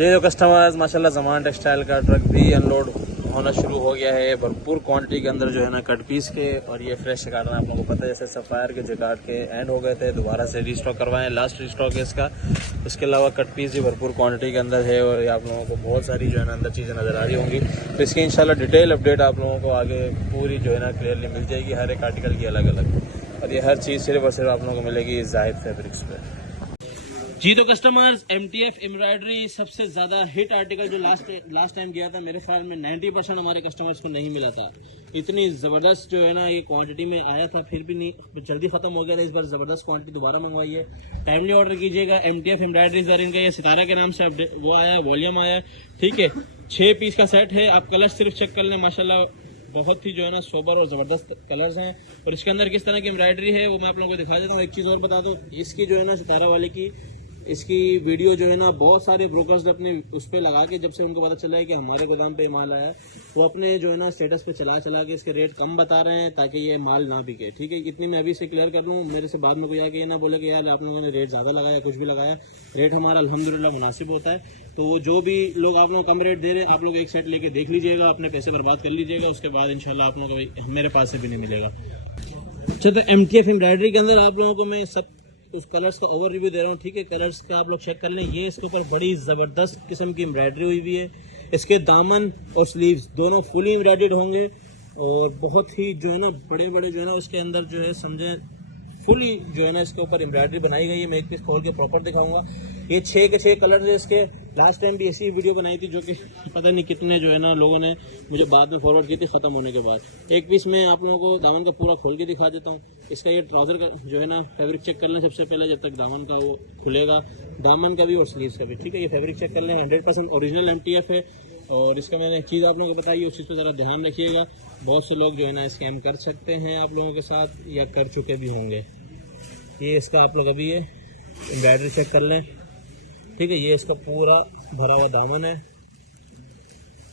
ये जो कस्टमर्स माशाल्लाह ज़मान टेक्सटाइल का ट्रक भी अनलोड होना शुरू हो गया है भरपूर क्वांटिटी के अंदर जो है ना कट पीस के। और ये फ्रेश जकार्ड आप लोगों को पता है जैसे सफ़ायर के जकार्ड के एंड हो गए थे, दोबारा से रीस्टॉक करवाएं, लास्ट रीस्टॉक है इसका। उसके अलावा कट पीस भी भरपूर क्वांटिटी के अंदर है और ये आप लोगों को बहुत सारी जो है ना अंदर चीज़ें नज़र आ रही होंगी। तो इसकी इंशाल्लाह डिटेल अपडेट आप लोगों को आगे पूरी जो है ना क्लियरली मिल जाएगी, हर एक आर्टिकल की अलग अलग। और ये हर चीज़ सिर्फ और सिर्फ आप लोगों को मिलेगी जाहिद फैब्रिक्स पे। जी तो कस्टमर्स MTF एम्ब्रॉयडरी सबसे ज़्यादा हिट आर्टिकल जो लास्ट टाइम गया था, मेरे ख्याल में 90% हमारे कस्टमर्स को नहीं मिला था। इतनी ज़बरदस्त जो है ना ये क्वांटिटी में आया था, फिर भी नहीं जल्दी ख़त्म हो गया था। इस बार ज़बरदस्त क्वांटिटी दोबारा मंगवाई है, टाइमली ऑर्डर कीजिएगा। MTF एम्ब्रॉयडरी सर इनका ये सितारा के नाम से वो आया, वॉल्यूम आया, ठीक है। 6 पीस का सेट है, आप कलर सिर्फ चेक कर लें, माशाल्लाह बहुत ही जो है ना सोबर और ज़बरदस्त कलर्स हैं। और इसके अंदर किस तरह की एम्ब्रॉयडरी है वो मैं आप लोगों को दिखा देता हूँ। एक चीज़ और बता दूँ, इसकी जो है ना सितारा वाले की इसकी वीडियो जो है ना बहुत सारे ब्रोकर्स ने अपने उस पर लगा के, जब से उनको पता चला है कि हमारे गोदाम पे माल आया है, वो अपने जो है ना स्टेटस पे चला के इसके रेट कम बता रहे हैं ताकि ये माल ना बिके, ठीक है। इतनी मैं अभी से क्लियर कर लूँ, मेरे से बाद में कोई आके ये ना बोले कि यार आप लोगों ने रेट ज़्यादा लगाया, कुछ भी लगाया। रेट हमारा अल्हम्दुलिल्लाह मुनासिब होता है। तो जो भी लोग आप लोग कम रेट दे रहे हैं, आप लोग एक सेट लेके देख लीजिएगा, अपने पैसे बर्बाद कर लीजिएगा, उसके बाद इंशाल्लाह आप लोगों को मेरे पास से भी नहीं मिलेगा। अच्छा, तो MTF एम्ब्रॉयडरी के अंदर आप लोगों को मैं सब उस कलर्स का ओवर रिव्यू दे रहा हूँ, ठीक है। कलर्स का आप लोग चेक कर लें। ये इसके ऊपर बड़ी ज़बरदस्त किस्म की एम्ब्रॉयडरी हुई हुई है। इसके दामन और स्लीव्स दोनों फुली एम्ब्रॉयडर्ड होंगे और बहुत ही जो है ना बड़े बड़े जो है ना उसके अंदर जो है समझे फुली जो है ना इसके ऊपर एम्ब्रॉयडरी बनाई गई है। मैं एक पीस खोल के प्रॉपर दिखाऊंगा। ये 6 के 6 कलर है इसके। लास्ट टाइम भी ऐसी वीडियो बनाई थी जो कि पता नहीं कितने जो है ना लोगों ने मुझे बाद में फॉरवर्ड की थी ख़त्म होने के बाद। एक पीस मैं आप लोगों को दामन का पूरा खोल के दिखा देता हूँ। इसका ये ट्राउज़र का जो है ना फैब्रिक चेक कर लें सबसे पहले, जब तक दामन का वो खुलेगा, दामन का भी और स्लीव्स का भी, ठीक है। ये फैब्रिक चेक कर लें, 100% ओरिजिनल MTF है। और इसका मैंने एक चीज़ आप लोगों को बताई, उस चीज़ पर ज़रा ध्यान रखिएगा। बहुत से लोग जो है ना स्कैम कर सकते हैं आप लोगों के साथ या कर चुके भी होंगे। ये इसका आप लोग अभी ये एम्ब्रॉयडरी चेक कर लें, ठीक है। ये इसका पूरा भरा हुआ दामन है।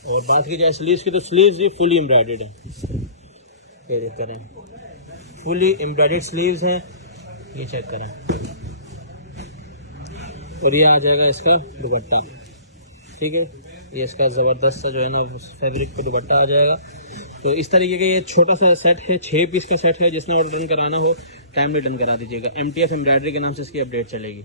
और बात की जाए स्लीव्स की, तो स्लीव्स भी फुली एम्ब्रॉयडर्ड है। ये चेक करें, फुली एम्ब्रॉयडर्ड स्लीव्स हैं, ये चेक करें। और ये आ जाएगा इसका दुपट्टा, ठीक है। ये इसका ज़बरदस्त सा जो है ना फैब्रिक का दुपट्टा आ जाएगा। तो इस तरीके का ये छोटा सा सेट है, 6 पीस का सेट है। जिसने ऑर्डर कराना हो टाइम रिटर्न करा दीजिएगा। MTF एम्ब्रॉयडरी के नाम से इसकी अपडेट चलेगी।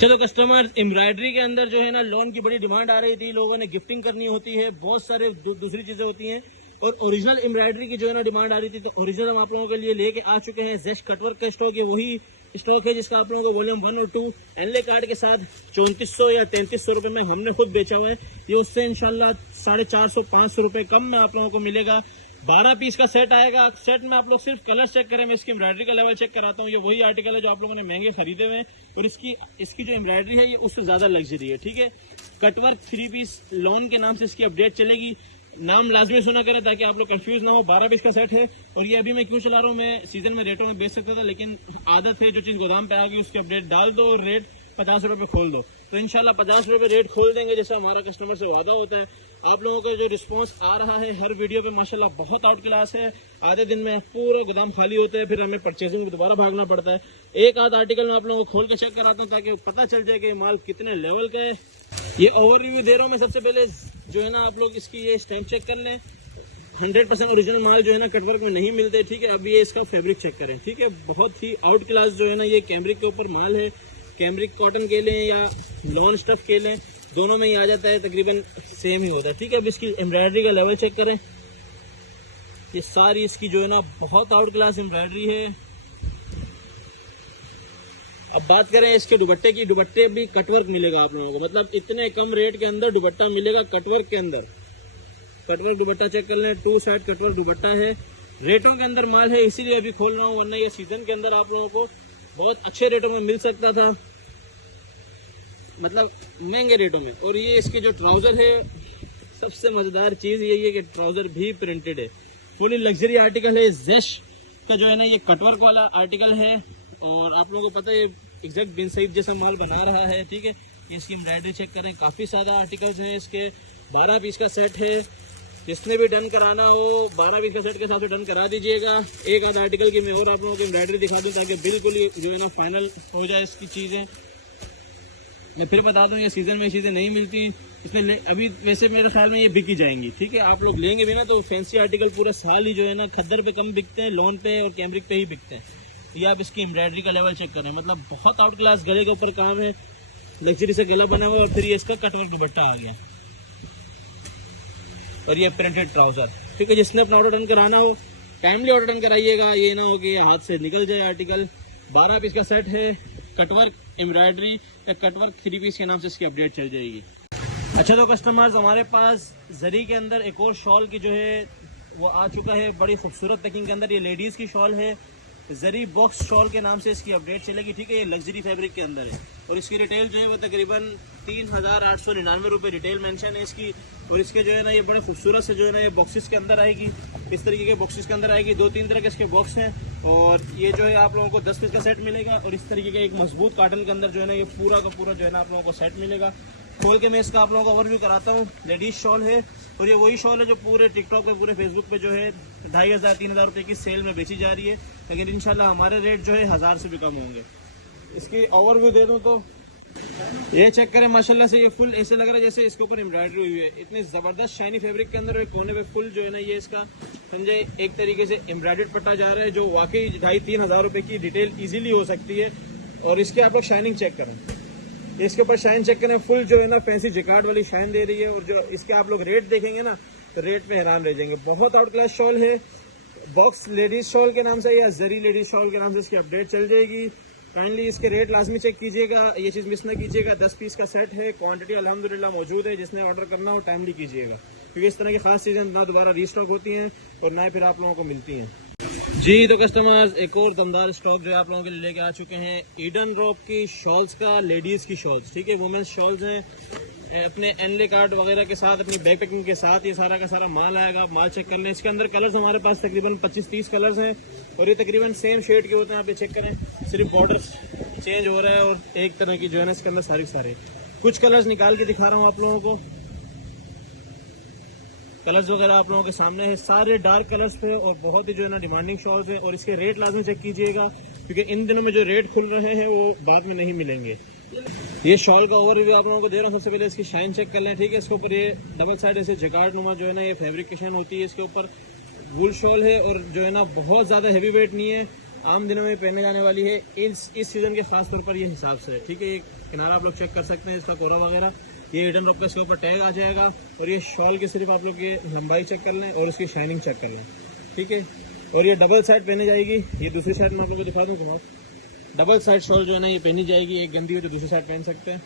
चलो कस्टमर, एम्ब्रॉयडरी के अंदर जो है ना लोन की बड़ी डिमांड आ रही थी, लोगों ने गिफ्टिंग करनी होती है, बहुत सारे दूसरी चीज़ें होती हैं। और ओरिजिनल एम्ब्रॉयडरी की जो है ना डिमांड आ रही थी, तो ओरिजिनल हम आप लोगों के लिए लेके आ चुके हैं। जेस्ट कटवर्क का स्टॉक है, वही स्टॉक है जिसका आप लोगों को वॉल्यूम 1 और 2 एनले कार्ड के साथ 3400 या 3300 रुपये में हमने खुद बेचा हुआ है। ये उससे इंशाल्लाह 450-500 रुपये कम में आप लोगों को मिलेगा। 12 पीस का सेट आएगा। सेट में आप लोग सिर्फ कलर चेक करें, मैं इसकी एम्ब्रॉयडरी का लेवल चेक कराता हूँ। ये वही आर्टिकल है जो आप लोगों ने महंगे खरीदे हुए हैं और इसकी जो एम्ब्रॉयडरी है ये उससे ज़्यादा लग्जरी है, ठीक है। कटवर्क 3 पीस लॉन के नाम से इसकी अपडेट चलेगी। नाम लाजमी सुना करें ताकि आप लोग कंफ्यूज ना हो। 12 पीस का सेट है। और ये अभी मैं क्यों चला रहा हूँ, मैं सीजन में रेटों में बेच सकता था, लेकिन आदत है जो चीज़ गोदाम पे आ गई उसकी अपडेट डाल दो और रेट 50 रुपये खोल दो। तो इंशाल्लाह 50 रुपये रेट खोल देंगे जैसा हमारा कस्टमर से वादा होता है। आप लोगों का जो रिस्पांस आ रहा है हर वीडियो पे माशाल्लाह बहुत आउट क्लास है। आधे दिन में पूरा गोदाम खाली होता है, फिर हमें परचेजिंग में दोबारा भागना पड़ता है। एक आध आर्टिकल में आप लोगों को खोल के चेक कराता हूँ ताकि पता चल जाए कि माल कितने लेवल का है। ये ओवर रिव्यू दे रहा हूँ मैं। सबसे पहले जो है ना आप लोग इसकी ये स्टैम्प चेक कर लें। 100% ओरिजिनल माल जो है ना कटवर्क में नहीं मिलते, ठीक है। अब ये इसका फैब्रिक चेक करें, ठीक है। बहुत ही आउट क्लास जो है ना ये कैमरिक के ऊपर माल है। कैमरिक कॉटन के लें या लॉन स्टफ के लें, दोनों में ही आ जाता है, तकरीबन सेम ही होता है, ठीक है। अब इसकी एम्ब्रॉयडरी का लेवल चेक करें। ये सारी इसकी जो है ना बहुत आउट क्लास एम्ब्रॉयडरी है। अब बात करें इसके दुपट्टे की, दुपट्टे भी कटवर्क मिलेगा आप लोगों को, मतलब इतने कम रेट के अंदर दुपट्टा मिलेगा कटवर्क के अंदर। कटवर्क दुपट्टा चेक कर लें, 2 साइड कटवर्क दुपट्टा है। रेटों के अंदर माल है, इसीलिए अभी खोल रहा हूँ, वरना ये सीजन के अंदर आप लोगों को बहुत अच्छे रेटों में मिल सकता था, मतलब महंगे रेटों में। और ये इसके जो ट्राउज़र है, सबसे मज़ेदार चीज़ यही है कि ट्राउज़र भी प्रिंटेड है, फुली लग्जरी आर्टिकल है। जेश का जो है ना ये कटवर्क वाला आर्टिकल है। और आप लोगों को पता है एग्जैक्ट बिन सईद जैसा माल बना रहा है, ठीक है। इसकी एम्ब्रॉयडरी चेक करें, काफ़ी सारा आर्टिकल्स हैं इसके। 12 पीस का सेट है। जिसने भी डन कराना हो 12 पीस का सेट के साथ डन करा दीजिएगा। एक आध आर्टिकल की मैं और आप लोगों की एम्ब्रॉयडरी दिखा दूँ ताकि बिल्कुल ही जो है ना फाइनल हो जाए इसकी चीज़ें। मैं फिर बता दूं, ये सीजन में ये चीज़ें नहीं मिलती, इसमें अभी वैसे मेरे ख्याल में ये बिक ही जाएंगी। ठीक है, आप लोग लेंगे भी ना तो फैंसी आर्टिकल पूरा साल ही जो है ना खद्दर पे कम बिकते हैं, लॉन पे और कैमरिक पे ही बिकते हैं। ये आप इसकी एम्ब्रॉयडरी का लेवल चेक करें, मतलब बहुत आउट क्लास गले के ऊपर काम है, लग्जरी से गला बना हुआ और फिर ये इसका कटवर्क दुपट्टा आ गया और ये प्रिंटेड ट्राउजर। ठीक है, जिसने अपना ऑर्डर डन कराना हो टाइमली ऑर्डर डन कराइएगा, ये ना हो कि हाथ से निकल जाए आर्टिकल। 12 पीस का सेट है, कटवर्क एम्ब्रॉयडरी या कटवर्क 3 पीस के नाम से इसकी अपडेट चल जाएगी। अच्छा तो कस्टमर्स, हमारे पास जरी के अंदर एक और शॉल की जो है वो आ चुका है, बड़ी खूबसूरत पैकिंग के अंदर। ये लेडीज़ की शॉल है, जरी बॉक्स शॉल के नाम से इसकी अपडेट चलेगी। ठीक है, ये लग्जरी फैब्रिक के अंदर है और इसकी रिटेल जो है वो तकरीबन 3,899 रुपये रिटेल मेंशन है इसकी। और इसके जो है ना ये बड़े खूबसूरत से जो है ना ये बॉक्सेस के अंदर आएगी, इस तरीके के बॉक्सेस के अंदर आएगी। 2-3 तरह के इसके बॉक्स हैं और ये जो है आप लोगों को 10 पीस का सेट मिलेगा और इस तरीके का एक मजबूत कॉटन के अंदर जो है ना ये पूरा का पूरा जो है ना आप लोगों को सेट मिलेगा। खोल के मैं इसका आप लोगों को ओवरव्यू कराता हूँ। लेडीज शॉल है और ये वही शॉल है जो पूरे टिकटॉक पे पूरे फेसबुक पे जो है 2,500-3,000 रुपये की सेल में बेची जा रही है, लेकिन इंशाल्लाह हमारे रेट जो है 1000 से भी कम होंगे। इसकी ओवरव्यू दे दूँ तो ये चेक करें, माशाल्लाह से ये फुल ऐसे लग रहा है जैसे इसके ऊपर एम्ब्रॉयडरी हुई है। इतने ज़बरदस्त शाइनी फैब्रिक के अंदर कोने पे फुल जो है ना ये इसका समझे एक तरीके से एम्ब्रॉयडर्ड पट्टा जा रहा है, जो वाकई 2,500-3,000 रुपये की डिटेल ईजिली हो सकती है। और इसके आप लोग शाइनिंग चेक करें, इसके ऊपर शाइन चेक करें, फुल जो है ना फैंसी जिकार्ड वाली शाइन दे रही है। और जो इसके आप लोग रेट देखेंगे ना तो रेट में हैरान रह जाएंगे। बहुत आउट क्लास शॉल है, बॉक्स लेडीज शॉल के नाम से या जरी लेडीज शॉल के नाम से इसकी अपडेट चल जाएगी। काइंडली इसके रेट लाजमी चेक कीजिएगा, ये चीज़ मिस न कीजिएगा। 10 पीस का सेट है, क्वांटिटी अल्हम्दुलिल्लाह मौजूद है। जिसने ऑर्डर करना हो टाइमली कीजिएगा, क्योंकि इस तरह की खास चीज़ें ना दोबारा रीस्टॉक होती हैं और ना फिर आप लोगों को मिलती हैं। जी तो कस्टमर्स, एक और दमदार स्टॉक जो आप लोगों के लिए लेके आ चुके हैं, ईडन रॉप की शॉल्स का, लेडीज़ की शॉल्स। ठीक है, वुमेंस शॉल्स हैं, अपने एनले कार्ड वगैरह के साथ, अपनी बैक पैकिंग के साथ ये सारा का सारा माल आएगा। आप माल चेक कर लें, इसके अंदर कलर्स हमारे पास तकरीबन 25-30 कलर्स हैं और ये तकरीबन सेम शेड के होते हैं। आप ये चेक करें, सिर्फ बॉर्डर चेंज हो रहा है और एक तरह की जो है ना इसके अंदर सारे कुछ कलर्स निकाल के दिखा रहा हूँ आप लोगों को। कलर्स वगैरह आप लोगों के सामने है, सारे डार्क कलर्स पे और बहुत ही जो है ना डिमांडिंग शॉल्स हैं। और इसके रेट लाजमी चेक कीजिएगा, क्योंकि इन दिनों में जो रेट खुल रहे हैं वो बाद में नहीं मिलेंगे। ये शॉल का ओवरव्यू आप लोगों को दे रहा हूँ। सबसे पहले इसकी शाइन चेक कर लें। ठीक है, इसके ऊपर ये डबल साइड ऐसे जकार्ड नुमा जो है ना ये फैब्रिकेशन होती है, इसके ऊपर वूल शॉल है और जो है ना बहुत ज़्यादा हैवी वेट नहीं है, आम दिनों में पहने जाने वाली है इस सीज़न के खास तौर पर ये हिसाब से। ठीक है, ये किनारा आप लोग चेक कर सकते हैं, इसका कोरा वगैरह, ये ईडन रॉप का इसके ऊपर टैग आ जाएगा। और ये शॉल की सिर्फ आप लोग ये लंबाई चेक कर लें और उसकी शाइनिंग चेक कर लें। ठीक है, और ये डबल साइड पहने जाएगी। ये दूसरी साइड में आप लोग को दिखा दूँ घुमा, डबल साइड शॉल जो है ना ये पहनी जाएगी, एक गंदी हो तो दूसरी साइड पहन सकते हैं।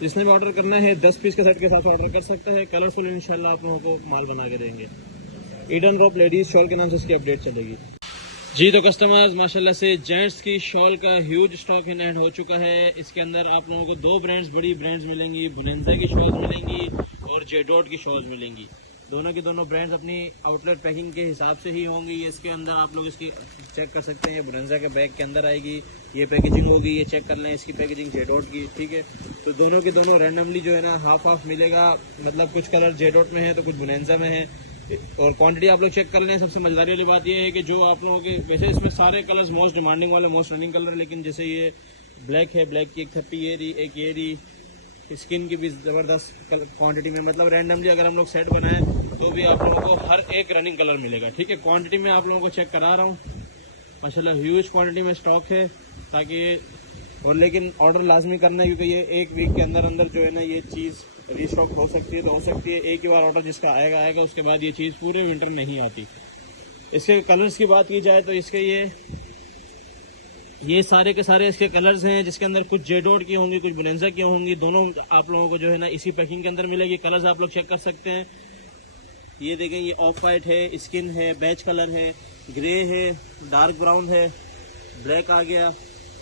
जिसने भी ऑर्डर करना है 10 पीस के सेट के साथ ऑर्डर कर सकता है। कलरफुल इंशाल्लाह आप लोगों को माल बना के देंगे। ईडन रॉप लेडीज शॉल के नाम से इसकी अपडेट चलेगी। जी तो कस्टमर्स, माशाल्लाह से जेंट्स की शॉल का ह्यूज स्टॉक इन हैंड हो चुका है। इसके अंदर आप लोगों को 2 ब्रांड्स, बड़ी ब्रांड्स मिलेंगी, बोनेंजा की शॉल्स मिलेंगी और जेडोट की शॉल्स मिलेंगी। दोनों की दोनों ब्रांड्स अपनी आउटलेट पैकिंग के हिसाब से ही होंगी। इसके अंदर आप लोग इसकी चेक कर सकते हैं, ये बोनेंजा के बैग के अंदर आएगी, ये पैकेजिंग होगी, ये चेक कर लें इसकी पैकेजिंग जेडोट की। ठीक है, तो दोनों की दोनों रैंडमली जो है ना हाफ मिलेगा, मतलब कुछ कलर जेडोट में है तो कुछ बोनेंजा में है। और क्वांटिटी आप लोग चेक कर लें। सबसे मजेदारी वाली बात ये है कि जो आप लोगों के, वैसे इसमें सारे कलर्स मोस्ट डिमांडिंग वाले, मोस्ट रनिंग कलर, लेकिन जैसे ये ब्लैक है, ब्लैक की एक थप्पी ये रही, एक ये रही, स्किन की भी ज़बरदस्त क्वांटिटी में, मतलब रैंडमली अगर हम लोग सेट बनाएं तो भी आप लोगों को हर एक रनिंग कलर मिलेगा। ठीक है, क्वांटिटी में आप लोगों को चेक करा रहा हूँ, माशाल्लाह ह्यूज क्वांटिटी में स्टॉक है, ताकि और लेकिन ऑर्डर लाजमी करना है, क्योंकि ये एक वीक के अंदर अंदर जो है ना ये चीज़ रीस्टॉक हो सकती है तो हो सकती है। एक ही बार ऑर्डर जिसका आएगा, उसके बाद ये चीज़ पूरे विंटर नहीं आती। इसके कलर्स की बात की जाए तो इसके ये सारे के सारे इसके कलर्स हैं, जिसके अंदर कुछ जेडोट की होंगी, कुछ बोनेंजा की होंगी। दोनों आप लोगों को जो है ना इसी पैकिंग के अंदर मिलेगी। कलर्स आप लोग चेक कर सकते हैं, ये देखें, ये ऑफ वाइट है, स्किन है, बेज कलर है, ग्रे है, डार्क ब्राउन है, ब्लैक आ गया,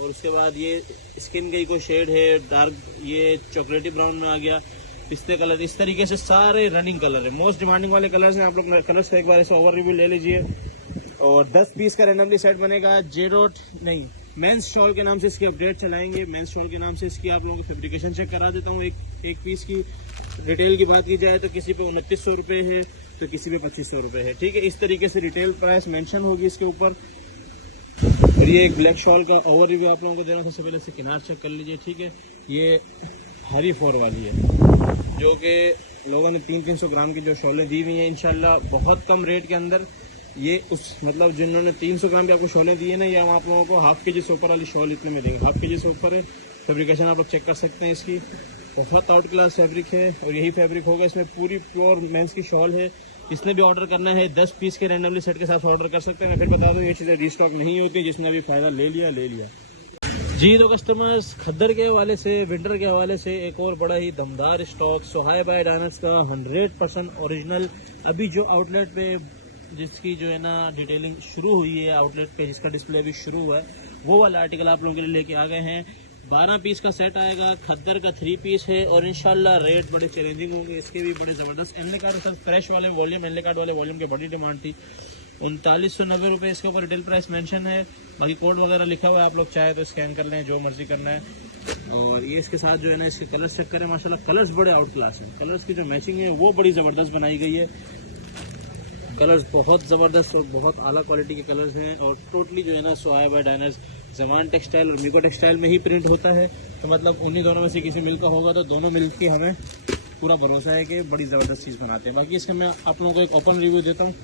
और उसके बाद ये स्किन का ही कोई शेड है, डार्क ये चॉकलेटी ब्राउन में आ गया, पिस्ते कलर। इस तरीके से सारे रनिंग कलर है, मोस्ट डिमांडिंग वाले कलर्स हैं। आप लोग कलर्स का एक बार ऐसे ओवर रिव्यू ले लीजिए। और 10 पीस का रैंडमली सेट बनेगा। जेडोट नहीं, मेंस शॉल के नाम से इसकी अपडेट चलाएंगे। मेंस शॉल के नाम से इसकी आप लोगों की फैब्रिकेशन चेक करा देता हूँ। एक पीस की रिटेल की बात की जाए तो किसी पे 2900 रुपये है तो किसी पे 2500 रुपये है। ठीक है, इस तरीके से रिटेल प्राइस मेंशन होगी इसके ऊपर। और ये एक ब्लैक शॉल का ओवर रिव्यू आप लोगों को दे रहा हूँ। सबसे पहले इससे किनार चेक कर लीजिए, ठीक है। ये हरी 4 वाली है, जो कि लोगों ने 300-300 ग्राम की जो शॉलें दी हुई हैं इंशाल्लाह बहुत कम रेट के अंदर। ये उस मतलब जिन्होंने 300 ग्राम की आपको शॉलें दी है ना, ये हम आप लोगों को हाफ के जी से ऊपर वाली शॉल इतने में देंगे। हाफ के जी से ऊपर है। फैब्रिकेशन आप लोग चेक कर सकते हैं इसकी, बहुत आउट क्लास फैब्रिक है और यही फैब्रिक होगा। इसमें पूरी प्योर मेंस की शॉल है। इसने भी ऑर्डर करना है 10 पीस के रैंडमली सेट के साथ ऑर्डर कर सकते हैं। मैं फिर बता दूँ ये चीज़ें रीस्टॉक नहीं होती, जिसने अभी फ़ायदा ले लिया जी। तो कस्टमर्स, खद्दर के हवाले से, विंटर के हवाले से एक और बड़ा ही दमदार स्टॉक सोहाय बाय डायनर्स का 100% ओरिजिनल, अभी जो आउटलेट पे जिसकी जो है ना डिटेलिंग शुरू हुई है, आउटलेट पे जिसका डिस्प्ले भी शुरू हुआ है, वो वाला आर्टिकल आप लोगों के लिए लेके आ गए हैं। 12 पीस का सेट आएगा, खद्दर का 3 पीस है और इंशाल्लाह रेट बड़े चैलेंजिंग होंगे, इसके भी बड़े ज़बरदस्त। एनले कार्ड सर फ्रेश वाले वॉल्यूम, एनले कार्ड वाले वॉल्यूम की बड़ी डिमांड थी। 3990 रुपये इसके ऊपर रिटेल प्राइस मेंशन है। बाकी कोड वगैरह लिखा हुआ है, आप लोग चाहे तो स्कैन कर लें, जो मर्जी करना है। और ये इसके साथ जो है ना, इसके कलर्स चेक करें, माशाल्लाह कलर्स बड़े आउट क्लास हैं। कलर्स की जो मैचिंग है वो बड़ी ज़बरदस्त बनाई गई है। कलर्स बहुत ज़बरदस्त और बहुत आला क्वालिटी के कलर्स हैं। और टोटली जो है ना सोहाय बाय डायनर्स ज़मान टेक्सटाइल और मीको टेक्सटाइल में ही प्रिंट होता है। तो मतलब उन्हीं दोनों में से किसी मिल का होगा तो दोनों मिल के हमें पूरा भरोसा है कि बड़ी ज़बरदस्त चीज़ बनाते हैं। बाकी इसका मैं आप लोगों को एक ओपन रिव्यू देता हूँ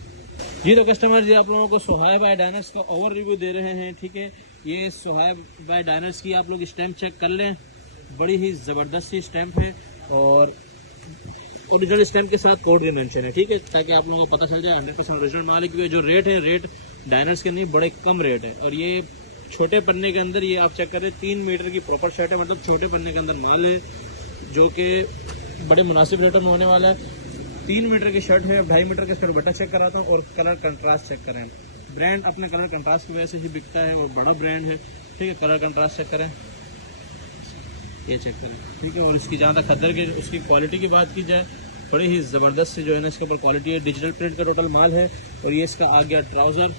जी। तो कस्टमर जी, आप लोगों को सोहाय बाय डायनर्स का ओवर रिव्यू दे रहे हैं, ठीक है। ये सोहाय बाय डायनर्स की आप लोग स्टैम्प चेक कर लें, बड़ी ही ज़बरदस्त सी स्टैम्प है और ओरिजिनल स्टैम्प के साथ कोड भी मेंशन है, ठीक है, ताकि आप लोगों को पता चल जाए 100% ओरिजिनल माल है। क्योंकि जो रेट है, रेट डायनर्स के नहीं बड़े कम रेट है। और ये छोटे पन्ने के अंदर, ये आप चेक करें 3 मीटर की प्रॉपर शर्ट है, मतलब छोटे पन्ने के अंदर माल है, जो कि बड़े मुनासिब रेटों में होने वाला है। 3 मीटर की शर्ट है, 2.5 मीटर का इसका दुपट्टा चेक कराता हूँ और कलर कंट्रास्ट चेक करें। ब्रांड अपने कलर कंट्रास्ट की वजह से ही बिकता है और बड़ा ब्रांड है, ठीक है। कलर कंट्रास्ट चेक करें, ये चेक करें, ठीक है। और इसकी जहाँ तक खद्दर की उसकी क्वालिटी की बात की जाए, बड़ी ही ज़बरदस्त से जो है ना इसके ऊपर क्वालिटी है। डिजिटल प्रिंट का टोटल माल है। और ये इसका आ गया ट्राउज़र,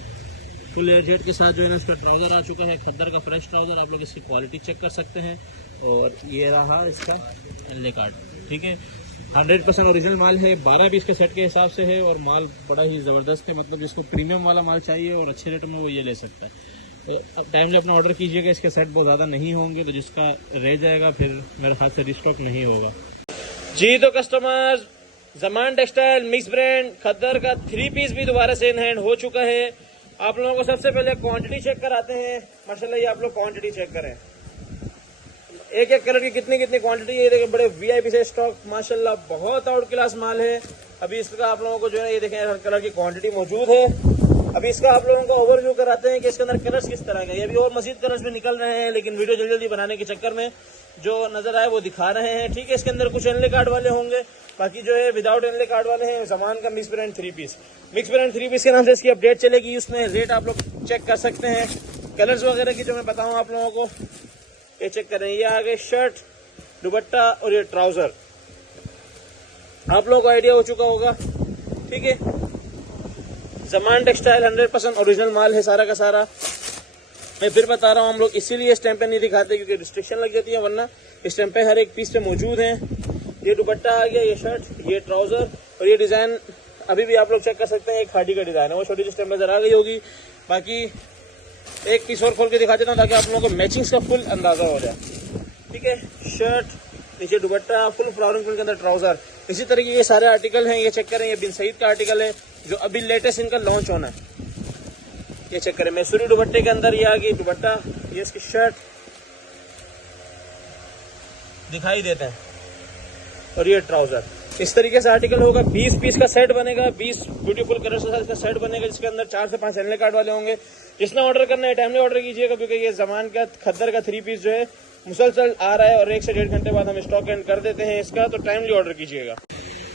फुल एयर जेट के साथ जो है ना इसका ट्राउज़र आ चुका है, खद्दर का फ्रेश ट्राउज़र। आप लोग इसकी क्वालिटी चेक कर सकते हैं। और ये रहा इसका एनले कार्ड, ठीक है। 100% ओरिजिनल माल है, 12 पीस के सेट के हिसाब से है और माल बड़ा ही ज़बरदस्त है। मतलब जिसको प्रीमियम वाला माल चाहिए और अच्छे रेट में वो ये ले सकता है। तो टाइम से अपना ऑर्डर कीजिएगा, इसके सेट बहुत ज़्यादा नहीं होंगे, तो जिसका रह जाएगा फिर मेरे हाथ से रिस्टॉक नहीं होगा जी। तो कस्टमर, ज़मान टेक्सटाइल मिक्स ब्रांड खद्दर का 3 पीस भी दोबारा से इन हैंड हो चुका है। आप लोगों को सबसे पहले क्वांटिटी चेक कराते हैं। माशाल्लाह ये आप लोग क्वांटिटी चेक करें, एक एक कलर की कितनी कितनी क्वांटिटी है। ये देखिए बड़े वीआईपी से स्टॉक, माशाल्लाह बहुत आउट क्लास माल है। अभी इसका आप लोगों को जो है ये देखें हर कलर की क्वांटिटी मौजूद है। अभी इसका आप लोगों को ओवरव्यू कराते हैं कि इसके अंदर कलर्स किस तरह के। ये अभी और मजीद कलर्स भी निकल रहे हैं, लेकिन वीडियो जल्दी जल्दी बनाने के चक्कर में जो नजर आए वो दिखा रहे हैं, ठीक है। इसके अंदर कुछ एनले कार्ड वाले होंगे, बाकी जो है विदाउट एनले कार्ड वाले हैं। ज़मान का mix brand 3 piece, mix brand 3 piece के नाम से इसकी अपडेट चलेगी। उसमें रेट आप लोग चेक कर सकते हैं। कलर्स वगैरह की जो मैं बताऊँ आप लोगों को, ये चेक करें। ये आ गए शर्ट, दुपट्टा और ये ट्राउजर। आप लोगों को आइडिया हो चुका होगा, ठीक है। ज़मान टेक्सटाइल 100% ओरिजिनल माल है सारा का सारा। मैं फिर बता रहा हूँ, हम लोग इसीलिए स्टैंपें नहीं दिखाते क्योंकि रिस्ट्रिक्शन लग जाती है, वरना स्टैंपें हर एक पीस पे मौजूद हैं। ये दुपट्टा आ गया, ये शर्ट, ये ट्राउजर और ये डिज़ाइन अभी भी आप लोग चेक कर सकते हैं। एक खाड़ी का डिज़ाइन है, वो छोटी सी स्टैंप नजर आ गई होगी। बाकी एक पीस और खोल के दिखा देता हूँ ताकि आप लोगों को मैचिंग्स का फुल अंदाजा हो जाए, ठीक है। शर्ट, नीचे दुपट्टा, फुल फ्लावरिंग प्रिंट के अंदर ट्राउजर। इसी तरीके के सारे आर्टिकल हैं, ये चेक करें। ये बिन सईद का आर्टिकल है जो अभी लेटेस्ट इनका लॉन्च होना है, ये चेक करें। मैसूरी दुपट्टे के अंदर ये आ गई दुपट्टा, ये इसकी शर्ट दिखाई देते हैं और ये ट्राउजर। इस तरीके से आर्टिकल होगा। 20 पीस का सेट बनेगा, 20 ब्यूटीफुल कलर के साथ इसका सेट बनेगा, जिसके अंदर 4 से 5 एनले कार्ड वाले होंगे। जिसने ऑर्डर करना है टाइमली ऑर्डर कीजिएगा, क्योंकि ये ज़मान का खद्दर का 3 पीस जो है मुसलसल आ रहा है और 1 से 1.5 घंटे बाद हम स्टॉक एंड कर देते हैं इसका, तो टाइमली ऑर्डर कीजिएगा।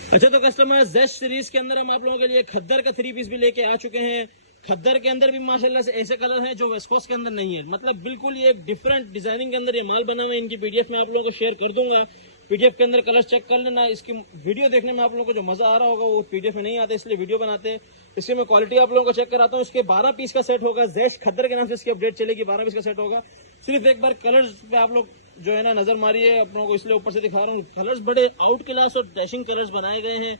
अच्छा, तो कस्टमर, जेस्ट सीरीज के अंदर हम आप लोगों के लिए खद्दर का 3 पीस भी लेके आ चुके हैं। खद्दर के अंदर भी माशाल्लाह से ऐसे कलर हैं जो वेस्कोस के अंदर नहीं है। मतलब बिल्कुल ये एक डिफरेंट डिजाइनिंग के अंदर ये माल बना हुआ है। इनकी पीडीएफ में आप लोगों को शेयर कर दूंगा, पीडीएफ के अंदर कलर चेक कर लेना। इसकी वीडियो देखने में आप लोगों को जो मजा आ रहा होगा वो पीडीएफ में नहीं आता, इसलिए वीडियो बनाते हैं। इसकी मैं क्वालिटी आप लोगों को चेक कराता हूँ। इसके 12 पीस का सेट होगा, जेस्ट खद्दर के नाम से इसकी अपडेट चलेगी। 12 पीस का सेट होगा। सिर्फ एक बार कलर्स पे आप लोग जो है ना नजर मारिए, आप लोगों को इसलिए ऊपर से दिखा रहा हूँ। कलर्स बड़े आउट क्लास और डैशिंग कलर्स बनाए गए हैं।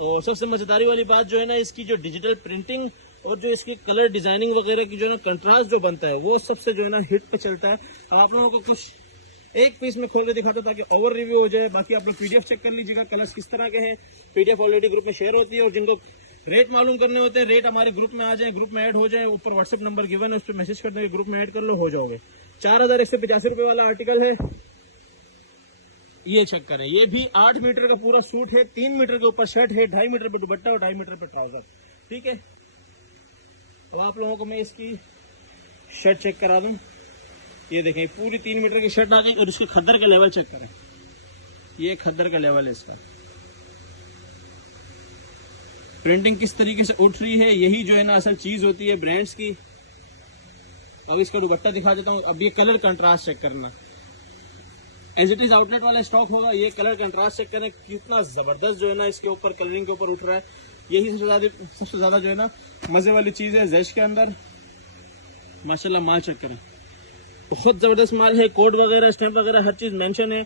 और सबसे मजेदारी वाली बात जो है ना, इसकी जो डिजिटल प्रिंटिंग और जो इसकी कलर डिजाइनिंग वगैरह की जो है ना कंट्रास्ट जो बनता है वो सबसे जो है ना हिट पे चलता है। अब आप लोगों को कुछ एक पीस में खोल के दिखाता हूं ताकि ओवर रिव्यू हो जाए। बाकी आप लोग पीडीएफ चेक कर लीजिएगा कलर्स किस तरह के हैं। पीडीएफ ऑलरेडी ग्रुप में शेयर होती है और जिनको रेट मालूम करने होते हैं रेट हमारे ग्रुप में आ जाए, ग्रुप में ऐड हो जाए। ऊपर व्हाट्सएप नंबर गिवन है, उस पर मैसेज कर देंगे, ग्रुप में ऐड कर लो, हो जाओगे। 4185 रुपए वाला आर्टिकल है, ये चेक करें। ये भी 8 मीटर का पूरा सूट है, 3 मीटर के ऊपर शर्ट है, 2.5 मीटर पे दुपट्टा और 2.5 मीटर पे ट्राउजर। ठीक है, अब आप लोगों को मैं इसकी शर्ट चेक करा दूं। ये देखें पूरी 3 मीटर की शर्ट आ गई और इसके खद्दर का लेवल चेक करें। ये खद्दर का लेवल है इसका। प्रिंटिंग किस तरीके से उठ रही है, यही जो है ना असल चीज होती है ब्रांड्स की। अब इसका दुपट्टा दिखा देता हूँ। अब ये कलर कंट्रास्ट चेक करना, एज इट इज आउटलेट वाला स्टॉक होगा। ये कलर कंट्रास्ट चेक करें कितना जबरदस्त जो है ना इसके ऊपर कलरिंग के ऊपर उठ रहा है। यही सबसे ज्यादा जो है ना मजे वाली चीज है जैश के अंदर। माशाल्लाह माल चेक करें, बहुत जबरदस्त माल है। कोड वगैरह स्टैंप वगैरह हर चीज मेंशन है।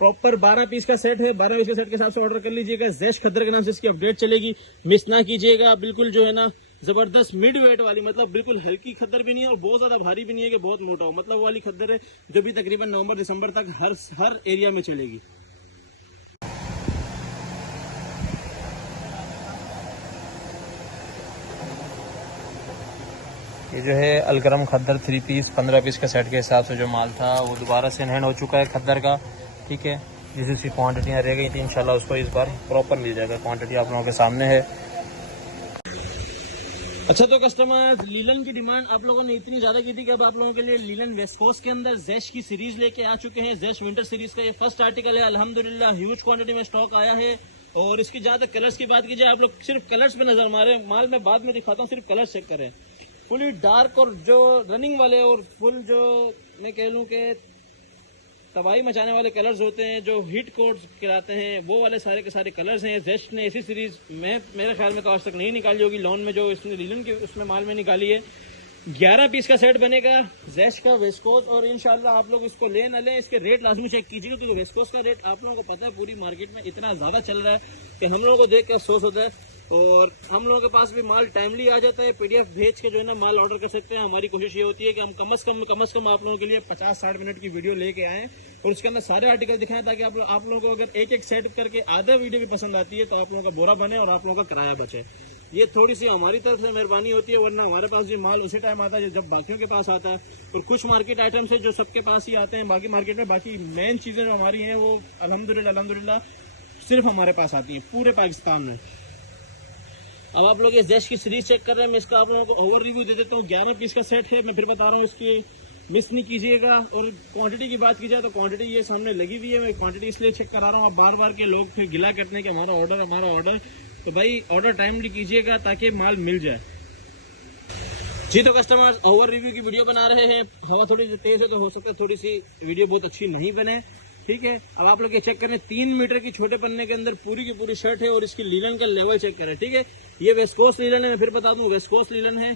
प्रॉपर 12 पीस का सेट है, 12 पीस के सेट के हिसाब से ऑर्डर कर लीजिएगा। जैश खद्दर के नाम से इसकी अपडेट चलेगी, मिस ना कीजिएगा। बिल्कुल जो है ना जबरदस्त मिड वेट वाली, मतलब बिल्कुल हल्की खद्दर भी नहीं है और बहुत ज्यादा भारी भी नहीं है कि बहुत मोटा हो, मतलब वो वाली खद्दर है जो भी तकरीबन नवंबर दिसंबर तक हर एरिया में चलेगी। ये जो है अलकरम खद्दर 3 पीस 15 पीस का सेट के हिसाब से जो माल था वो दोबारा से हैंड हो चुका है खद्दर का। ठीक है, जिस जिसकी क्वांटिटियाँ रह गई थी इंशाल्लाह उसको इस बार प्रॉपर मिल जाएगा। क्वांटिटी आप लोगों के सामने है। अच्छा, तो कस्टमर लीलन की डिमांड आप लोगों ने इतनी ज्यादा की थी कि अब आप लोगों के लिए लीलन वेस्कोस के अंदर जैश की सीरीज लेके आ चुके हैं। जैश विंटर सीरीज का ये फर्स्ट आर्टिकल है। अल्हम्दुलिल्लाह ह्यूज क्वांटिटी में स्टॉक आया है। और इसकी जहाँ तक कलर्स की बात की जाए, आप लोग सिर्फ कलर्स पे नजर मारे, माल में बाद में दिखाता हूँ, सिर्फ कलर्स चेक करें। फुली डार्क और जो रनिंग वाले और फुल जो मैं कह लूँ कि तबाही मचाने वाले कलर्स होते हैं, जो हिट कोड्स कहलाते हैं, वो वाले सारे के सारे कलर्स हैं। जेस्ट ने ऐसी सीरीज मेरे ख्याल में तो आज तक नहीं निकाली होगी लॉन में, जो इसने लीलन के उसमें माल में निकाली है। 11 पीस का सेट बनेगा जेस्ट का वेस्कोस। और इंशाल्लाह आप लोग इसको ले न लें, इसके रेट लाजमी चेक कीजिएगा क्योंकि वेस्कोस का रेट आप लोगों को पता है पूरी मार्केट में इतना ज्यादा चल रहा है कि हम लोगों को देख कर अफसोस होता है। और हम लोगों के पास भी माल टाइमली आ जाता है, पीडीएफ भेज के जो है ना माल ऑर्डर कर सकते हैं। हमारी कोशिश ये होती है कि हम कम से कम आप लोगों के लिए 50-60 मिनट की वीडियो लेके आएँ और उसके अंदर सारे आर्टिकल दिखाएं, ताकि आप लोगों को अगर एक सेट करके आधा वीडियो भी पसंद आती है तो आप लोगों का बोरा बने और आप लोगों का किराया बचे। ये थोड़ी सी हमारी तरफ से मेहरबानी होती है, वरना हमारे पास भी माल उसी टाइम आता है जब बाकियों के पास आता है। और कुछ मार्केट आइटम्स है जो सबके पास ही आते हैं, बाकी मार्केट में बाकी मेन चीजें जो हमारी हैं वो अल्हम्दुलिल्लाह सिर्फ हमारे पास आती है पूरे पाकिस्तान में। अब आप लोग ये जैश की सीरीज चेक कर रहे हैं, मैं इसका आप लोगों को ओवर रिव्यू दे देता हूँ। 11 पीस का सेट है, मैं फिर बता रहा हूँ, इसकी मिस नहीं कीजिएगा। और क्वांटिटी की बात की जाए तो क्वांटिटी ये सामने लगी हुई है, मैं क्वांटिटी इसलिए चेक करा रहा हूँ। अब बार बार के लोग फिर गिला करते हैं कि हमारा ऑर्डर, तो भाई ऑर्डर टाइमली कीजिएगा ताकि माल मिल जाए। जी, तो कस्टमर ओवर रिव्यू की वीडियो बना रहे हैं, हवा थोड़ी तेज है तो हो सकता है थोड़ी सी वीडियो बहुत अच्छी नहीं बने। ठीक है, अब आप लोग ये चेक करें, 3 मीटर की छोटे पन्ने के अंदर पूरी की पूरी शर्ट है और इसकी लीलन का लेवल चेक करें। ठीक है, ये वेस्कोस लीलन है, मैं फिर बता दूं वेस्कोस लीलन है।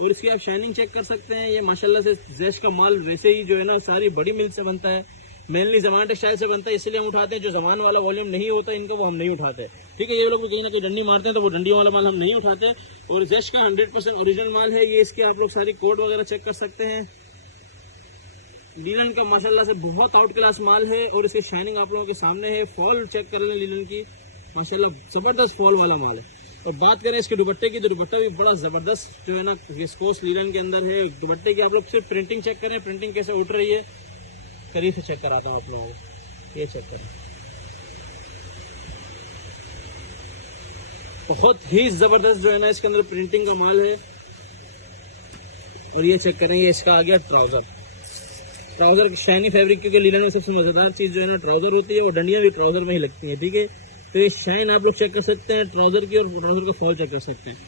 और इसकी आप शाइनिंग चेक कर सकते हैं। ये माशाल्लाह से जैश का माल वैसे ही जो है ना सारी बड़ी मिल से बनता है, मेनली जमान टेक्सटाइल से बनता है, इसलिए हम उठाते हैं। जो जमान वाला वॉल्यूम नहीं होता इनका वो हम नहीं उठाते। ठीक है, ये लोग कहीं ना कहीं डंडी मारते हैं तो वो डंडियों वाला माल हम नहीं उठाते। और जैश का 100% ओरिजिनल माल है ये। इसके आप लोग सारी कोड वगैरह चेक कर सकते हैं। लीलन का माशाल्लाह से बहुत आउट क्लास माल है और इसकी शाइनिंग आप लोगों के सामने है। फॉल चेक कर लें लीलन की, माशाल्लाह जबरदस्त फॉल वाला माल है। और बात करें इसके दुपट्टे की, तो दुपट्टा भी बड़ा जबरदस्त जो है ना विस्कोस लीलन के अंदर है। दुपट्टे की आप लोग सिर्फ प्रिंटिंग चेक करें, प्रिंटिंग कैसे उठ रही है, करीब से चेक कराता हूँ आप लोगों को। ये चेक करें, बहुत ही जबरदस्त जो है ना इसके अंदर प्रिंटिंग का माल है। और ये चेक करें, ये इसका आ गया ट्राउजर की शाइनी फैब्रिक, क्योंकि लीलन में सबसे मजेदार चीज जो है ना ट्राउजर होती है और डंडियां भी ट्राउजर में ही लगती हैं। ठीक है, तो ये शाइन आप लोग चेक कर सकते हैं ट्राउजर की, और ट्राउजर का फॉल चेक कर सकते हैं।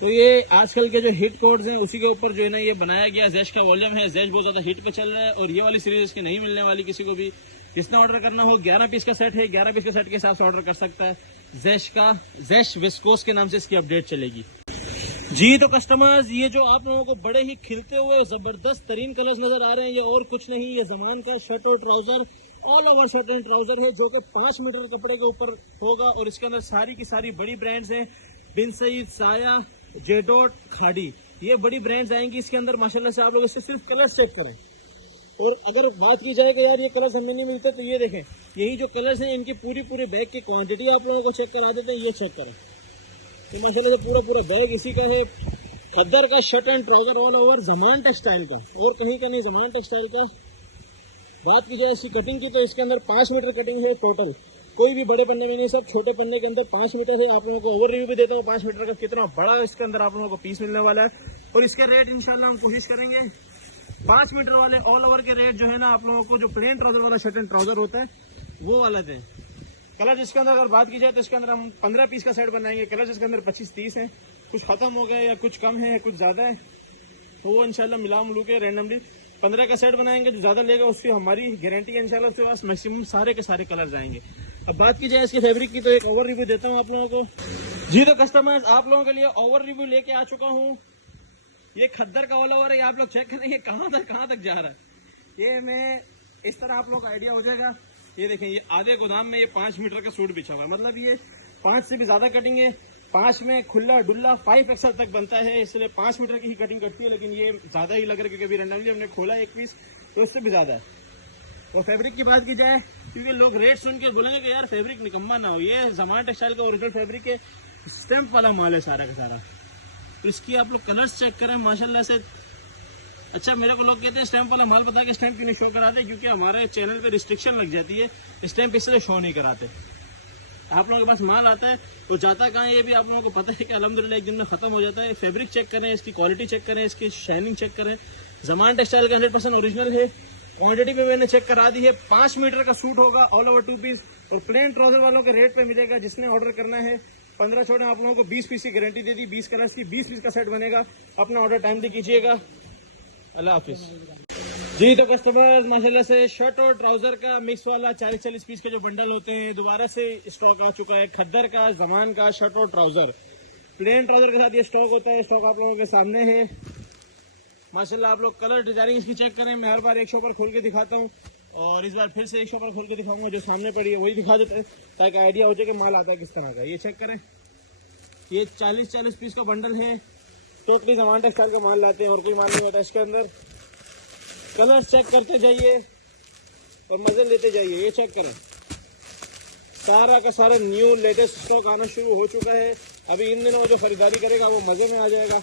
तो ये आजकल के जो हिट कोड्स हैं उसी के ऊपर जो है ना ये बनाया गया। जैश का वॉल्यूम है, जैश बहुत ज्यादा हिट पे चल रहा है और ये वाली सीरीज इसकी नहीं मिलने वाली किसी को भी। जिसने ऑर्डर करना हो, 11 पीस का सेट है, 11 पीस के सेट के हिसाब से ऑर्डर कर सकता है। जैश विस्कोस के नाम से इसकी अपडेट चलेगी। जी, तो कस्टमर्स ये जो आप लोगों को बड़े ही खिलते हुए जबरदस्त तरीन कलर्स नजर आ रहे हैं, ये और कुछ नहीं, ये जमान का शर्ट और trouser, all over shirt and trouser है, जो कि 5 मीटर के कपड़े के ऊपर होगा। और इसके अंदर सारी की सारी बड़ी ब्रांड्स हैं, बिन सईद, साया, जेडोट, खाड़ी, ये बड़ी ब्रांड्स आएंगी इसके अंदर माशाल्लाह से। आप लोग इससे सिर्फ कलर चेक करें। और अगर बात की जाए कि यार ये कलर्स हमें नहीं मिलते, तो ये देखें, यही जो कलर्स हैं इनकी पूरी बैग की क्वांटिटी आप लोगों को चेक करा देते हैं। ये चेक करें, तो माशाल्लाह से पूरा बैग इसी का है। खद्दर का shirt and trouser all over Zaman textile का, और कहीं का नहीं, ज़मान टेक्सटाइल का। बात की जाए इसकी कटिंग की, तो इसके अंदर 5 मीटर कटिंग है टोटल, कोई भी बड़े पन्ने में नहीं, सब छोटे पन्ने के अंदर 5 मीटर है। आप लोगों को ओवर रिव्यू भी देता हूँ 5 मीटर का कितना बड़ा इसके अंदर आप लोगों को पीस मिलने वाला है। और इसके रेट इंशाल्लाह हम कोशिश करेंगे 5 मीटर वाले ऑल ओवर के रेट जो है ना, आप लोगों को जो प्लेन ट्राउजर वाला शर्ट एंड ट्राउजर होता है वो वाला दें। कलर जिसके अंदर अगर बात की जाए तो इसके अंदर हम 15 पीस का सेट बनाएंगे। कलर जिसके अंदर 25-30 है, कुछ खत्म हो गए या कुछ कम है, कुछ ज्यादा है, तो वो इंशाल्लाह मिला मिलू के रैंडमली 15 का सेट बनाएंगे। जो ज्यादा लेगा उसकी हमारी गारंटी है इंशाल्लाह, उसके पास मैक्सिमम सारे के सारे कलर जाएंगे। अब बात की जाए इसके फैब्रिक की, तो एक ओवर रिव्यू देता हूँ आप लोगों को। जी तो कस्टमर्स, आप लोगों के लिए ओवर रिव्यू लेके आ चुका हूँ। ये खद्दर का ऑल ओवर है, आप लोग चेक करेंगे कहाँ तक जा रहा है। ये मैं इस तरह आप लोग का आइडिया हो जाएगा। ये देखें, ये आधे गोदाम में ये 5 मीटर का सूट बिछा हुआ है, मतलब ये 5 से भी ज्यादा कटिंग है। 5 में खुला डुल्ला 5 एक्सल तक बनता है, इसलिए 5 मीटर की ही कटिंग कटती है, लेकिन ये ज्यादा ही लग रहा है क्योंकि अभी रैंडमली हमने खोला एक पीस, तो उससे भी ज्यादा है। और फैब्रिक की बात की जाए, क्योंकि लोग रेट सुन के बोलेंगे कि यार फैब्रिक निकम्मा ना हो, ये ज़मान टेक्सटाइल का ओरिजिनल फैब्रिक है, स्टैम्प वाला माल है सारा का सारा। तो इसकी आप लोग कलर्स चेक करें माशाल्लाह से। अच्छा, मेरे को लोग कहते हैं स्टैम्प वाला माल बता के स्टैम्प क्यों नहीं शो कराते, क्योंकि हमारे चैनल पे रिस्ट्रिक्शन लग जाती है, स्टैम्प इसलिए शो नहीं कराते। आप लोगों के पास माल आता है तो जाता कहाँ है ये भी आप लोगों को पता है कि अल्हम्दुलिल्लाह एक दिन में खत्म हो जाता है। फैब्रिक चेक करें, इसकी क्वालिटी चेक करें, इसकी शाइनिंग चेक करें। ज़मान टेक्सटाइल का 100% ओरिजिनल है। क्वांटिटी भी मैंने चेक करा दी है। 5 मीटर का सूट होगा ऑल ओवर 2 पीस, और प्लेन ट्राउजर वालों के रेट पे मिलेगा। जिसने ऑर्डर करना है 15 छोड़े, आप लोगों को 20 पीस की गारंटी दे दी, 20 कलर्स की 20 पीस का सेट बनेगा। अपना ऑर्डर टाइम भी कीजिएगा। अल्लाह हाफिज। जी तो कस्टमर, माशाल्लाह से शर्ट और ट्राउजर का मिक्स वाला 40-40 पीस के जो बंडल होते हैं दोबारा से स्टॉक आ चुका है। खद्दर का, ज़मान का शर्ट और ट्राउजर, प्लेन ट्राउजर के साथ ये स्टॉक होता है। स्टॉक आप लोगों के सामने है माशाल्लाह। आप लोग कलर डिजाइनिंग इसकी चेक करें। मैं हर बार एक शॉप पर खोल के दिखाता हूँ, और इस बार फिर से एक शॉप पर खोल के दिखाऊंगा। जो सामने पड़ी है वही दिखा देते हैं ताकि आइडिया हो जाए कि माल आता है किस तरह का। ये चेक करें, ये 40-40 पीस का बंडल है। टोटली ज़मान टेक्सटाइल का माल लाते हैं, और कोई माल नहीं होता इसके अंदर। कलर चेक करते जाइए और मजे लेते जाइए। ये चेक करें, सारा का सारा न्यू लेटेस्ट स्टॉक आना शुरू हो चुका है। अभी इन दिनों जो खरीदारी करेगा वो मजे में आ जाएगा।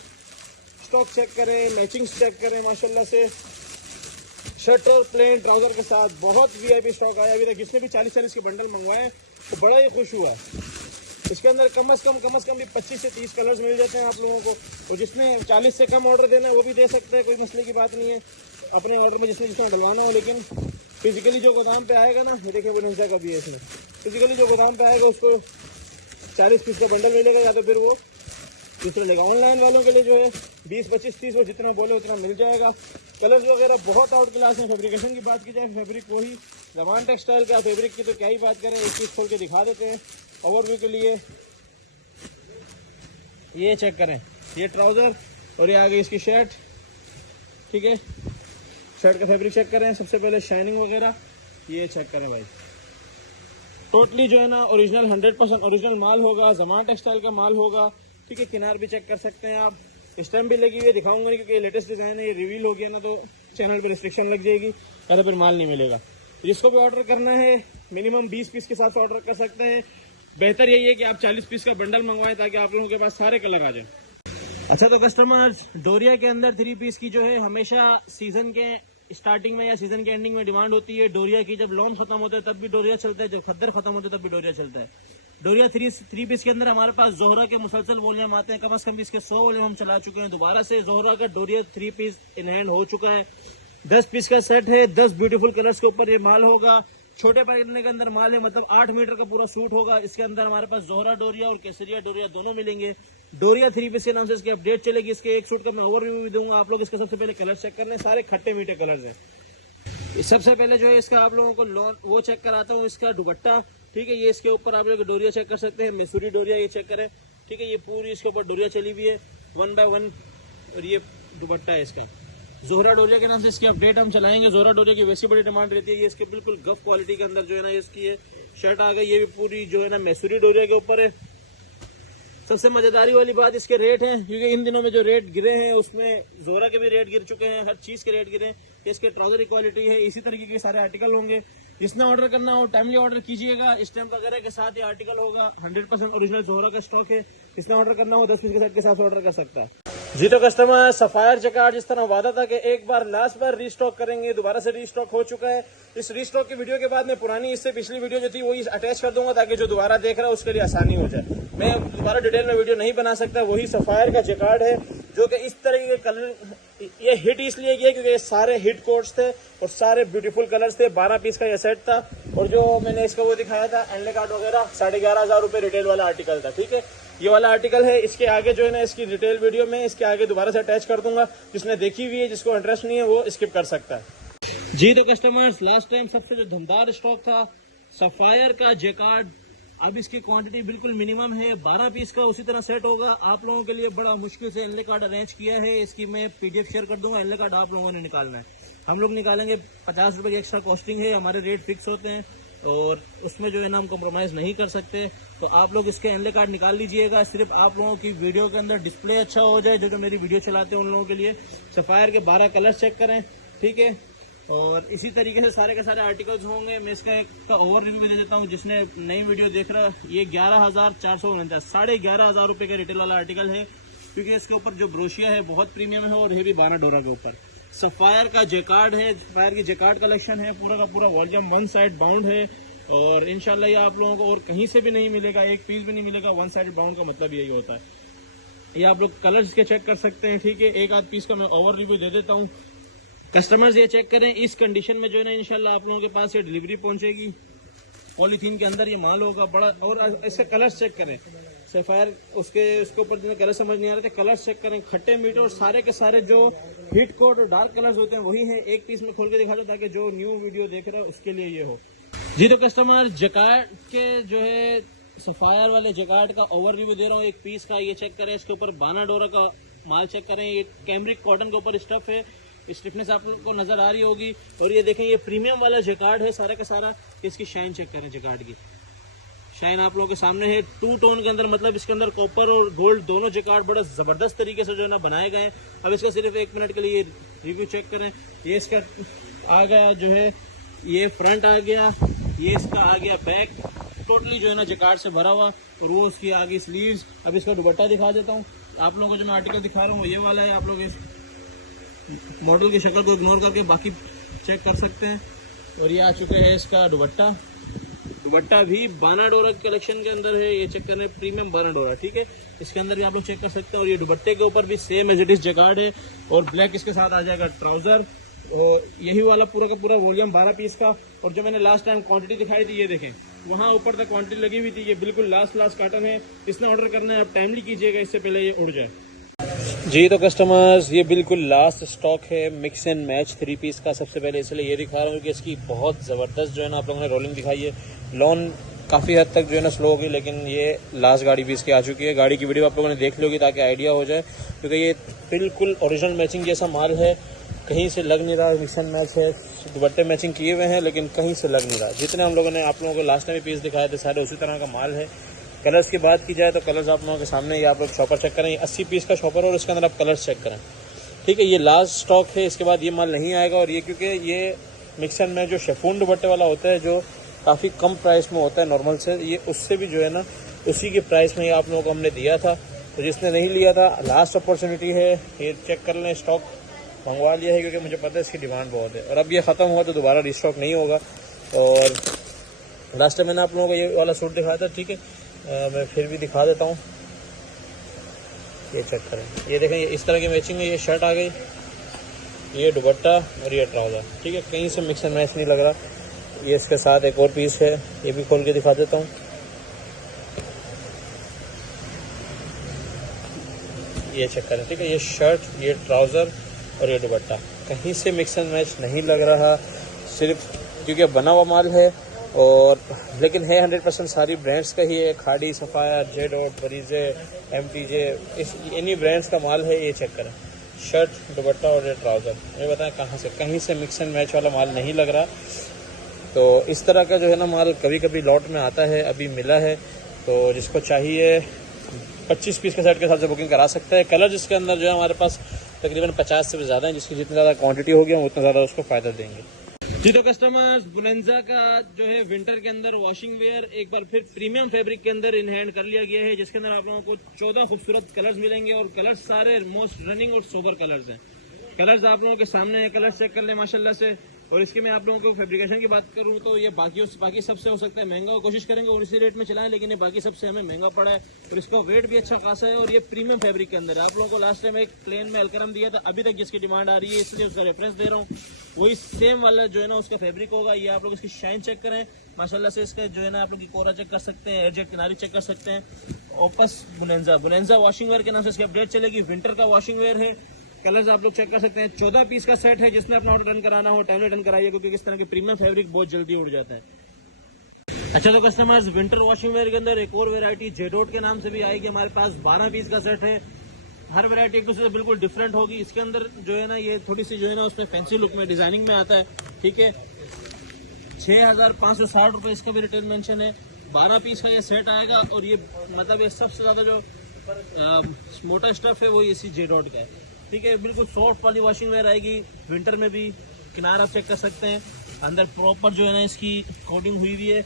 स्टॉक चेक करें, मैचिंग चेक करें माशाल्लाह से। शर्ट और प्लेन ट्राउजर के साथ बहुत वीआईपी स्टॉक आया। अभी तक जिसने भी 40-40 के बंडल मंगवाए तो बड़ा ही खुश हुआ है। इसके अंदर कम से कम भी 25 से 30 कलर्स मिल जाते हैं आप लोगों को। तो जिसने 40 से कम ऑर्डर देना है वो भी दे सकता है, कोई मसले की बात नहीं है। अपने ऑर्डर में जिसने डलवाना हो, लेकिन फिजिकली जो गोदाम पे आएगा ना, देखिए वो निंजा का भी है इसमें, फिजिकली जो गोदाम पे आएगा उसको 40 पीस का बंडल मिलेगा, या तो फिर वो दूसरा लेगा। ऑनलाइन वालों के लिए जो है 20, 25, 30 वो जितना बोले उतना मिल जाएगा। कलर्स वगैरह बहुत आउट क्लास है। फैब्रिकेशन की बात की जाए, फैब्रिक वही ज़मान टेक्सटाइल का फैब्रिक की तो क्या ही बात करें। एक पीस खोल के दिखा देते हैं ओवरव्यू के लिए। ये चेक करें, ये ट्राउज़र और ये आ गई इसकी शर्ट। ठीक है, शर्ट का फैब्रिक चेक करें सबसे पहले, शाइनिंग वगैरह ये चेक करें भाई। टोटली जो है ना ओरिजिनल 100% ओरिजिनल माल होगा, ज़मान टेक्सटाइल का माल होगा। ठीक है, किनार भी चेक कर सकते हैं आप। स्टैम्प भी लगी हुई है, दिखाऊंगा नहीं क्योंकि लेटेस्ट डिज़ाइन है। ये रिवील हो गया ना तो चैनल पे रिस्ट्रिक्शन लग जाएगी, या तो फिर माल नहीं मिलेगा। जिसको भी ऑर्डर करना है मिनिमम 20 पीस के साथ ऑर्डर कर सकते हैं। बेहतर यही है कि आप 40 पीस का बंडल मंगवाएं ताकि आप लोगों के पास सारे कलर आ जाएं। अच्छा तो कस्टमर्स, डोरिया के अंदर 3 पीस की जो है हमेशा सीजन के स्टार्टिंग में या सीजन के एंडिंग में डिमांड होती है। डोरिया की जब लॉन्च खत्म होता है तब भी डोरिया चलता है, जब खद्दर खत्म होता है तब भी डोरिया चलता है। डोरिया 3 पीस के अंदर हमारे पास जोहरा के मुसलसल वॉल्यूम आते हैं, कम से कम इसके 100 वॉल्यूम हम चला चुके हैं। दोबारा से जोहरा का डोरिया 3 पीस इन हैंड हो चुका है। 10 पीस का सेट है, 10 ब्यूटीफुल कलर्स के ऊपर ये माल होगा। छोटे पैकेट के अंदर माल है, मतलब 8 मीटर का पूरा सूट होगा। इसके अंदर हमारे पास जोहरा डोरिया और केसरिया डोरिया दोनों मिलेंगे। डोरिया 3 पीस के नाम से इसकी अपडेट चलेगी। इसके एक सूट का मैं ओवरव्यू भी दूंगा। आप लोग इसका सबसे पहले कलर चेक करने, सारे खट्टे मीठे कलर्स हैं। सबसे पहले जो है इसका आप लोगों को वो चेक कराता हूँ, इसका दुपट्टा। ठीक है, ये इसके ऊपर आप लोग डोरिया चेक कर सकते हैं, मैसूरी डोरिया ये चेक करें। ठीक है, ये पूरी इसके ऊपर डोरिया चली हुई है 1 बाय 1, और ये दुपट्टा है इसका। जोहरा डोरिया के नाम से इसकी अपडेट हम चलाएंगे। जोहरा डोरिया की वैसी बड़ी डिमांड रहती है। ये इसके बिल्कुल गफ क्वालिटी के अंदर जो है ना इसकी ये शर्ट आ गई। ये भी पूरी जो है ना मैसूरी डोरिया के ऊपर है। सबसे मजेदारी वाली बात इसके रेट है, क्योंकि इन दिनों में जो रेट गिरे हैं उसमें जोरा के भी रेट गिर चुके हैं, हर चीज के रेट गिरे हैं। इसके ट्राउजर की क्वालिटी है, इसी तरीके के सारे आर्टिकल होंगे। जिसने ऑर्डर करना हो टाइमली ऑर्डर कीजिएगा। इस टाइम वगैरह के साथ ये आर्टिकल होगा, 100% ओरिजिनल जोरा का स्टॉक है। जिसने ऑर्डर करना हो 10 पीस के सेट के साथ ऑर्डर कर सकता है। जी तो कस्टमर, सफायर जैकार्ड जिस तरह वादा था कि एक बार लास्ट बार रीस्टॉक करेंगे, दोबारा से रीस्टॉक हो चुका है। इस रीस्टॉक की वीडियो के बाद मैं पुरानी इससे पिछली वीडियो जो थी वही अटैच कर दूंगा, ताकि जो दोबारा देख रहा है उसके लिए आसानी हो जाए। मैं दोबारा डिटेल में वीडियो नहीं बना सकता। वही सफायर का जैकार्ड है जो कि इस तरह के कलर, ये हिट इसलिए किया क्योंकि ये सारे हिट कोड्स थे और सारे ब्यूटीफुल कलर्स थे। 12 पीस का ये सेट था और जो मैंने इसका वो दिखाया था एंडले कार्ड वगैरह 11,500 रुपये रिटेल वाला आर्टिकल था। ठीक है, ये वाला आर्टिकल है। इसके आगे जो है ना इसकी डिटेल वीडियो में इसके आगे दोबारा से अटैच कर दूंगा। जिसने देखी हुई है, जिसको इंटरेस्ट नहीं है वो स्किप कर सकता है। जी तो कस्टमर्स, लास्ट टाइम सबसे जो धमदार स्टॉक था सफायर का जैकार्ड, अब इसकी क्वांटिटी बिल्कुल मिनिमम है, 12 पीस का उसी तरह सेट होगा। आप लोगों के लिए बड़ा मुश्किल से एनले कार्ड अरेंज किया है। इसकी मैं पीडीएफ शेयर कर दूंगा। एनले कार्ड आप लोगों ने निकालना है, हम लोग निकालेंगे। 50 रुपए की एक्स्ट्रा कॉस्टिंग है, हमारे रेट फिक्स होते हैं और उसमें जो है ना हम कॉम्प्रोमाइज़ नहीं कर सकते। तो आप लोग इसके एनले कार्ड निकाल लीजिएगा। सिर्फ आप लोगों की वीडियो के अंदर डिस्प्ले अच्छा हो जाए, जो मेरी वीडियो चलाते हैं उन लोगों के लिए। सफायर के 12 कलर्स चेक करें, ठीक है। और इसी तरीके से सारे के सारे आर्टिकल्स होंगे। मैं इसका एक ओवर रिव्यू भी दे देता हूँ। जिसने नई वीडियो देख रहा है, ये 11,449 11,500 रुपये का रिटेल वाला आर्टिकल है, क्योंकि इसके ऊपर जो ब्रोशिया है बहुत प्रीमियम है और ये भी 12 डोरा के ऊपर। सफायर का जैकार्ड है, सफायर की जैकार्ड कलेक्शन है, पूरा का पूरा वॉल्यूम 1 साइड बाउंड है और इंशाल्लाह ये आप लोगों को और कहीं से भी नहीं मिलेगा, एक पीस भी नहीं मिलेगा। 1 साइड बाउंड का मतलब यही होता है। ये आप लोग कलर्स के चेक कर सकते हैं, ठीक है। एक आध पीस का मैं ओवर रिव्यू दे देता हूँ। कस्टमर्स ये चेक करें, इस कंडीशन में जो है ना इंशाल्लाह आप लोगों के पास ये डिलीवरी पहुंचेगी। पॉलीथीन के अंदर ये माल होगा बड़ा। और इसके कलर्स चेक करें, सफायर उसके ऊपर जो कलर समझ नहीं आ रहे थे, कलर्स चेक करें, खट्टे मीठे और सारे के सारे जो हिट कोड और डार्क कलर्स होते हैं वही हैं। एक पीस में खोल के दिखा दो ताकि जो न्यू वीडियो देख रहा हो उसके लिए ये हो। जी तो कस्टमर, जैकार्ड के जो है सफायर वाले जैकार्ड का ओवर रिव्यू दे रहा हूँ एक पीस का। ये चेक करें, इसके ऊपर 12 डोरा का माल चेक करें। ये कैमरिक कॉटन के ऊपर स्टफ है, स्टिफनेस आप लोग को नजर आ रही होगी। और ये देखें, ये प्रीमियम वाला जैकार्ड है सारा का सारा। इसकी शाइन चेक करें, जैकार्ड की शाइन आप लोगों के सामने है। 2 टोन के अंदर, मतलब इसके अंदर कॉपर और गोल्ड दोनों जैकार्ड बड़ा जबरदस्त तरीके से जो है ना बनाए गए हैं। अब इसका सिर्फ 1 मिनट के लिए रिव्यू चेक करें। ये इसका आ गया जो है, ये फ्रंट आ गया, ये इसका आ गया बैक, टोटली जो है ना जैकार्ड से भरा हुआ। और वो उसकी आ गई स्लीव्स। अब इसका दुपट्टा दिखा देता हूँ आप लोगों को। जो मैं आर्टिकल दिखा रहा हूँ ये वाला है। आप लोग इस मॉडल की शक्ल को इग्नोर करके बाकी चेक कर सकते हैं। और ये आ चुका है इसका दुपट्टा। दुपट्टा भी 12 डोरा कलेक्शन के अंदर है। ये चेक करने, प्रीमियम 12 डोरा, ठीक है। इसके अंदर भी आप लोग चेक कर सकते हैं। और ये दुपट्टे के ऊपर भी same as it is jacquard है और ब्लैक इसके साथ आ जाएगा ट्राउजर। और यही वाला पूरा का पूरा वॉल्यूम 12 पीस का। और जो मैंने लास्ट टाइम क्वांटिटी दिखाई थी, ये देखें वहाँ ऊपर तक क्वांटिटी लगी हुई थी। ये बिल्कुल लास्ट काटन है। इसने ऑर्डर करना है, आप टाइमली कीजिएगा, इससे पहले ये उड़ जाए। जी तो कस्टमर्स, ये बिल्कुल लास्ट स्टॉक है मिक्स एंड मैच 3 पीस का। सबसे पहले इसलिए ये दिखा रहा हूँ कि इसकी बहुत ज़बरदस्त जो है ना आप लोगों ने रोलिंग दिखाई है। लॉन काफ़ी हद तक जो है ना स्लो होगी, लेकिन ये लास्ट गाड़ी भी इसकी आ चुकी है। गाड़ी की वीडियो आप लोगों ने देख ली होगी ताकि आइडिया हो जाए, क्योंकि ये बिल्कुल ओरिजिनल मैचिंग जैसा माल है, कहीं से लग नहीं रहा। मिक्स एंड मैच है, दुपट्टे मैचिंग किए हुए हैं, लेकिन कहीं से लग नहीं रहा। जितने हम लोगों ने आप लोगों को लास्ट टाइम पीस दिखाए थे सारे उसी तरह का माल है। कलर्स की बात की जाए तो कलर्स आप लोगों के सामने ही, आप लोग शॉपर चेक करें। 80 पीस का शॉपर और इसके अंदर आप कलर्स चेक करें, ठीक है। ये लास्ट स्टॉक है, इसके बाद ये माल नहीं आएगा। और ये क्योंकि ये मिक्सन में जो शेफून दुपट्टे वाला होता है, जो काफ़ी कम प्राइस में होता है नॉर्मल से, ये उससे भी जो है ना उसी के प्राइस में ये आप लोगों को हमने दिया था। तो जिसने नहीं लिया था, लास्ट अपॉर्चुनिटी है, ये चेक कर लें। स्टॉक मंगवा लिया है क्योंकि मुझे पता है इसकी डिमांड बहुत है। और अब ये ख़त्म हुआ तो दोबारा रिस्टॉक नहीं होगा। और लास्ट टाइम मैंने आप लोगों को ये वाला सूट दिखाया था, ठीक है। मैं फिर भी दिखा देता हूँ, ये चेक करें। ये देखें, ये इस तरह की मैचिंग है। ये शर्ट आ गई, ये दुपट्टा और ये ट्राउज़र, ठीक है। कहीं से मिक्स एंड मैच नहीं लग रहा। ये इसके साथ एक और पीस है, ये भी खोल के दिखा देता हूँ। ये चेक करें, ठीक है। ये शर्ट, ये ट्राउज़र और ये दुपट्टा, कहीं से मिक्स एंड मैच नहीं लग रहा। सिर्फ क्योंकि बना हुआ माल है, और लेकिन है 100% सारी ब्रांड्स का ही है। खाड़ी, सफायर, जेडोट, बरीजे, MTJ, इस इन्हीं ब्रांड्स का माल है। ये चेक करें, शर्ट, दुपट्टा और ये ट्राउज़र। ये बताएं कहाँ से, कहीं से मिक्स एंड मैच वाला माल नहीं लग रहा। तो इस तरह का जो है ना माल कभी कभी लॉट में आता है, अभी मिला है। तो जिसको चाहिए 25 पीस के सेट के हिसाब से बुकिंग करा सकते हैं। कलर जिसके अंदर जो है हमारे पास तकरीबन 50 से भी ज़्यादा है, जिसकी जितनी ज़्यादा क्वांटिटी होगी हम उतना ज़्यादा उसको फ़ायदा देंगे। जी तो कस्टमर्स, बोलेंजा का जो है विंटर के अंदर वॉशिंग वेयर एक बार फिर प्रीमियम फैब्रिक के अंदर इन हैंड कर लिया गया है, जिसके अंदर आप लोगों को 14 खूबसूरत कलर्स मिलेंगे और कलर्स सारे मोस्ट रनिंग और सोबर कलर्स हैं। कलर्स आप लोगों के सामने है, कलर्स चेक कर ले माशाल्लाह से। और इसके मैं आप लोगों को फैब्रिकेशन की बात करूं तो ये बाकी सबसे हो सकता है महंगा, और कोशिश करेंगे और इसी रेट में चलाएं, लेकिन ये बाकी सबसे हमें महंगा पड़ा है और इसका वेट भी अच्छा खासा है। और ये प्रीमियम फैब्रिक के अंदर है। आप लोगों को लास्ट टाइम एक प्लेन में अलकरम दिया था, अभी तक जिसकी डिमांड आ रही है इसलिए उसका रेफरेंस दे रहा हूँ। वही सेम वाला जो है ना उसका फैब्रिक होगा। ये आप लोग इसकी शाइन चेक करें माशाल्लाह से। इसका जो है ना आप लोग की कोरा चेक कर सकते हैं, एडजेट किनारी चेक कर सकते हैं। ओपस बोलेंजा वॉशिंग वेयर के नाम से इसकी अपडेट चलेगी। विंटर का वॉशिंग वेयर है। कलर्स आप लोग चेक कर सकते हैं। 14 पीस का सेट है। जिसने अपना ऑर्डर डन कराना हो टाइमली डन कराइए, क्योंकि इस तरह के प्रीमियम फैब्रिक बहुत जल्दी उड़ जाता है। अच्छा तो कस्टमर्स, विंटर वॉशिंग वेयर के अंदर एक और वेरायटी जेडोट के नाम से भी आएगी। हमारे पास 12 पीस का सेट है। हर वेरायटी एक दूसरे से बिल्कुल डिफरेंट होगी। इसके अंदर जो है ना ये थोड़ी सी जो है ना उसमें फैंसी लुक में डिजाइनिंग में आता है। ठीक है, 6560 रुपये इसका भी रिटेल मेंशन है। 12 पीस का ये सेट आएगा और ये मतलब ये सबसे ज्यादा जो मोटा स्टफ है वो इसी जेडोट का है। ठीक है, बिल्कुल सॉफ्ट वाली वॉशिंग वेयर आएगी। विंटर में भी किनार आप चेक कर सकते हैं। अंदर प्रॉपर जो है ना इसकी कोटिंग हुई हुई है।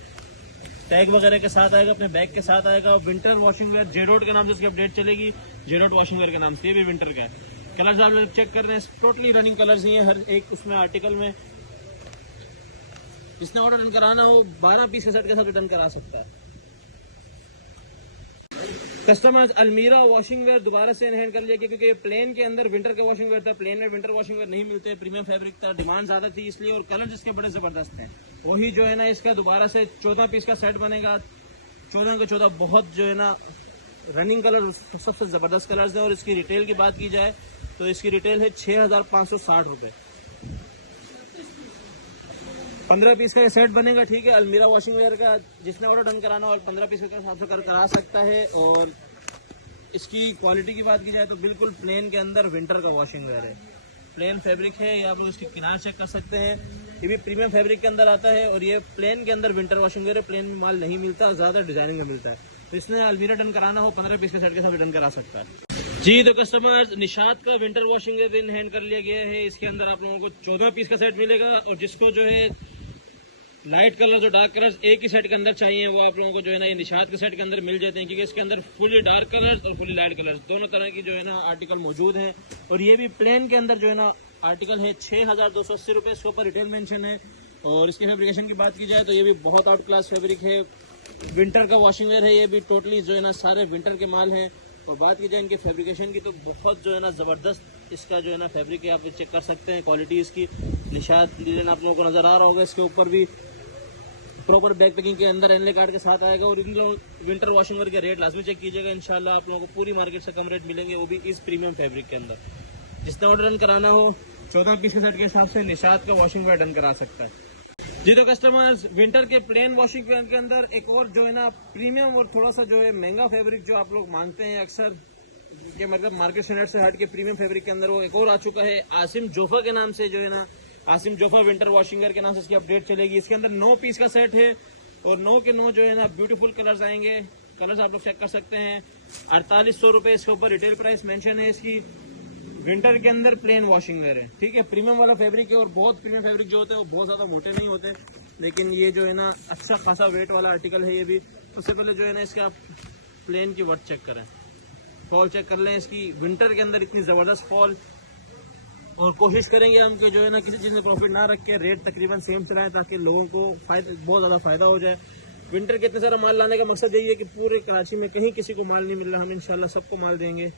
टैग वगैरह के साथ आएगा, अपने बैग के साथ आएगा। विंटर वॉशिंग वेयर जेडोट के नाम से इसकी अपडेट चलेगी। जेडोट वॉशिंग वेयर के नाम से ये भी विंटर का है। कलर्स आप लोग चेक कर रहे हैं, टोटली रनिंग कलर्स ही है हर एक उसमें आर्टिकल में। जिसने ऑर्डर डन कराना हो 12 पीस के सेट के साथ रिटर्न करा सकता है। कस्टमर्स, अलमीरा वॉशिंग वेयर दोबारा से इनहैंड कर लिया, क्योंकि प्लेन के अंदर विंटर का वॉशिंग वेयर था। प्लेन में विंटर वॉशिंग वेयर नहीं मिलते, प्रीमियम फैब्रिक था, डिमांड ज्यादा थी इसलिए, और कलर जिसके बड़े जबरदस्त हैं। वही जो है ना इसका दोबारा से 14 पीस का सेट बनेगा। 14 के 14 बहुत जो है ना रनिंग कलर सबसे जबरदस्त कलर्स है। और इसकी रिटेल की बात की जाए तो इसकी रिटेल है 6560 रुपये। 15 पीस का ये सेट बनेगा। ठीक है, अलमीरा वॉशिंग वेयर का जिसने ऑर्डर डन कराना और 15 पीस का हिसाब से करा सकता है। और इसकी क्वालिटी की बात की जाए तो बिल्कुल प्लेन के अंदर विंटर का वॉशिंग वेयर है। प्लेन फैब्रिक है, ये आप लोग इसकी किनार चेक कर सकते हैं। ये भी प्रीमियम फैब्रिक के अंदर आता है और ये प्लेन के अंदर विंटर वॉशिंग वेयर है। प्लेन में माल नहीं मिलता, ज्यादा डिजाइनिंग में मिलता है। तो इसने अलमीरा डन कराना हो 15 पीस के सेट के साथ डन करा सकता है। जी तो कस्टमर्स, निशात का winter washing where in hand कर लिया गया है। इसके अंदर आप लोगों को 14 पीस का सेट मिलेगा। और जिसको जो है लाइट कलर और डार्क कलर्स एक ही सेट के अंदर चाहिए वो आप लोगों को जो है ना ये निशात के सेट के अंदर मिल जाते हैं, क्योंकि इसके अंदर फुली डार्क कलर्स और फुली लाइट कलर्स दोनों तरह की जो है ना आर्टिकल मौजूद हैं। और ये भी प्लेन के अंदर जो है ना आर्टिकल है 6280 रुपये, इसके ऊपर रिटेल मेंशन है। और इसकी फैब्रिकेशन की बात की जाए तो ये भी बहुत आउट क्लास फैब्रिक है। विंटर का वॉशिंग वेयर है, ये भी टोटली जो है ना सारे विंटर के माल हैं। और बात की जाए इनके फैब्रिकेशन की तो बहुत जो है ना ज़बरदस्त इसका जो है ना फैब्रिक है, आप चेक कर सकते हैं क्वालिटी इसकी। निशात लिनन आप लोगों को नज़र आ रहा होगा। इसके ऊपर भी प्रॉपर बैग पैकिंग के अंदर एनले कार्ड के साथ आएगा। और इन विंटर वॉशिंग वेयर के रेट लाजमी चेक कीजिएगा। इंशाल्लाह आप लोगों को पूरी मार्केट से कम रेट मिलेंगे, वो भी इस प्रीमियम फैब्रिक के अंदर। जिसने ऑर्डर डन कराना हो 14 पीस के सेट के हिसाब से निशात का वॉशिंग वेयर डन करा सकता है। जी तो कस्टमर्स, विंटर के प्लेन वॉशिंग वेयर के अंदर एक और जो है ना प्रीमियम और थोड़ा सा जो है महंगा फैब्रिक जो आप लोग मांगते हैं अक्सर, कि मतलब मार्केट स्टैंडर्ड से हट के प्रीमियम फैब्रिक के अंदर वो एक और आ चुका है। आसिम जोफा के नाम से जो है ना Asim Jofa winter washing where के नाम से इसकी अपडेट चलेगी। इसके अंदर 9 पीस का सेट है और 9 के 9 जो है ना ब्यूटीफुल कलर्स आएंगे। कलर्स आप लोग चेक कर सकते हैं। 4800 रुपये इसके ऊपर रिटेल प्राइस मेंशन है इसकी। विंटर के अंदर प्लेन वॉशिंग वेयर है। ठीक है, प्रीमियम वाला फैब्रिक है। और बहुत प्रीमियम फैब्रिक जो होते हैं वो बहुत ज़्यादा मोटे नहीं होते, लेकिन ये जो है ना अच्छा खासा वेट वाला आर्टिकल है ये भी। उससे पहले जो है ना इसका प्लेन की वर्क चेक करें, फॉल चेक कर लें इसकी। विंटर के अंदर इतनी ज़बरदस्त फॉल। और कोशिश करेंगे हम कि जो है ना किसी चीज़ में प्रॉफिट ना रख के रेट तकरीबन सेम चलाएं, ताकि लोगों को बहुत ज़्यादा फ़ायदा हो जाए। विंटर के इतने सारा माल लाने का मकसद यही है कि पूरे कराची में कहीं किसी को माल नहीं मिल रहा, हम इंशाल्लाह सबको माल देंगे।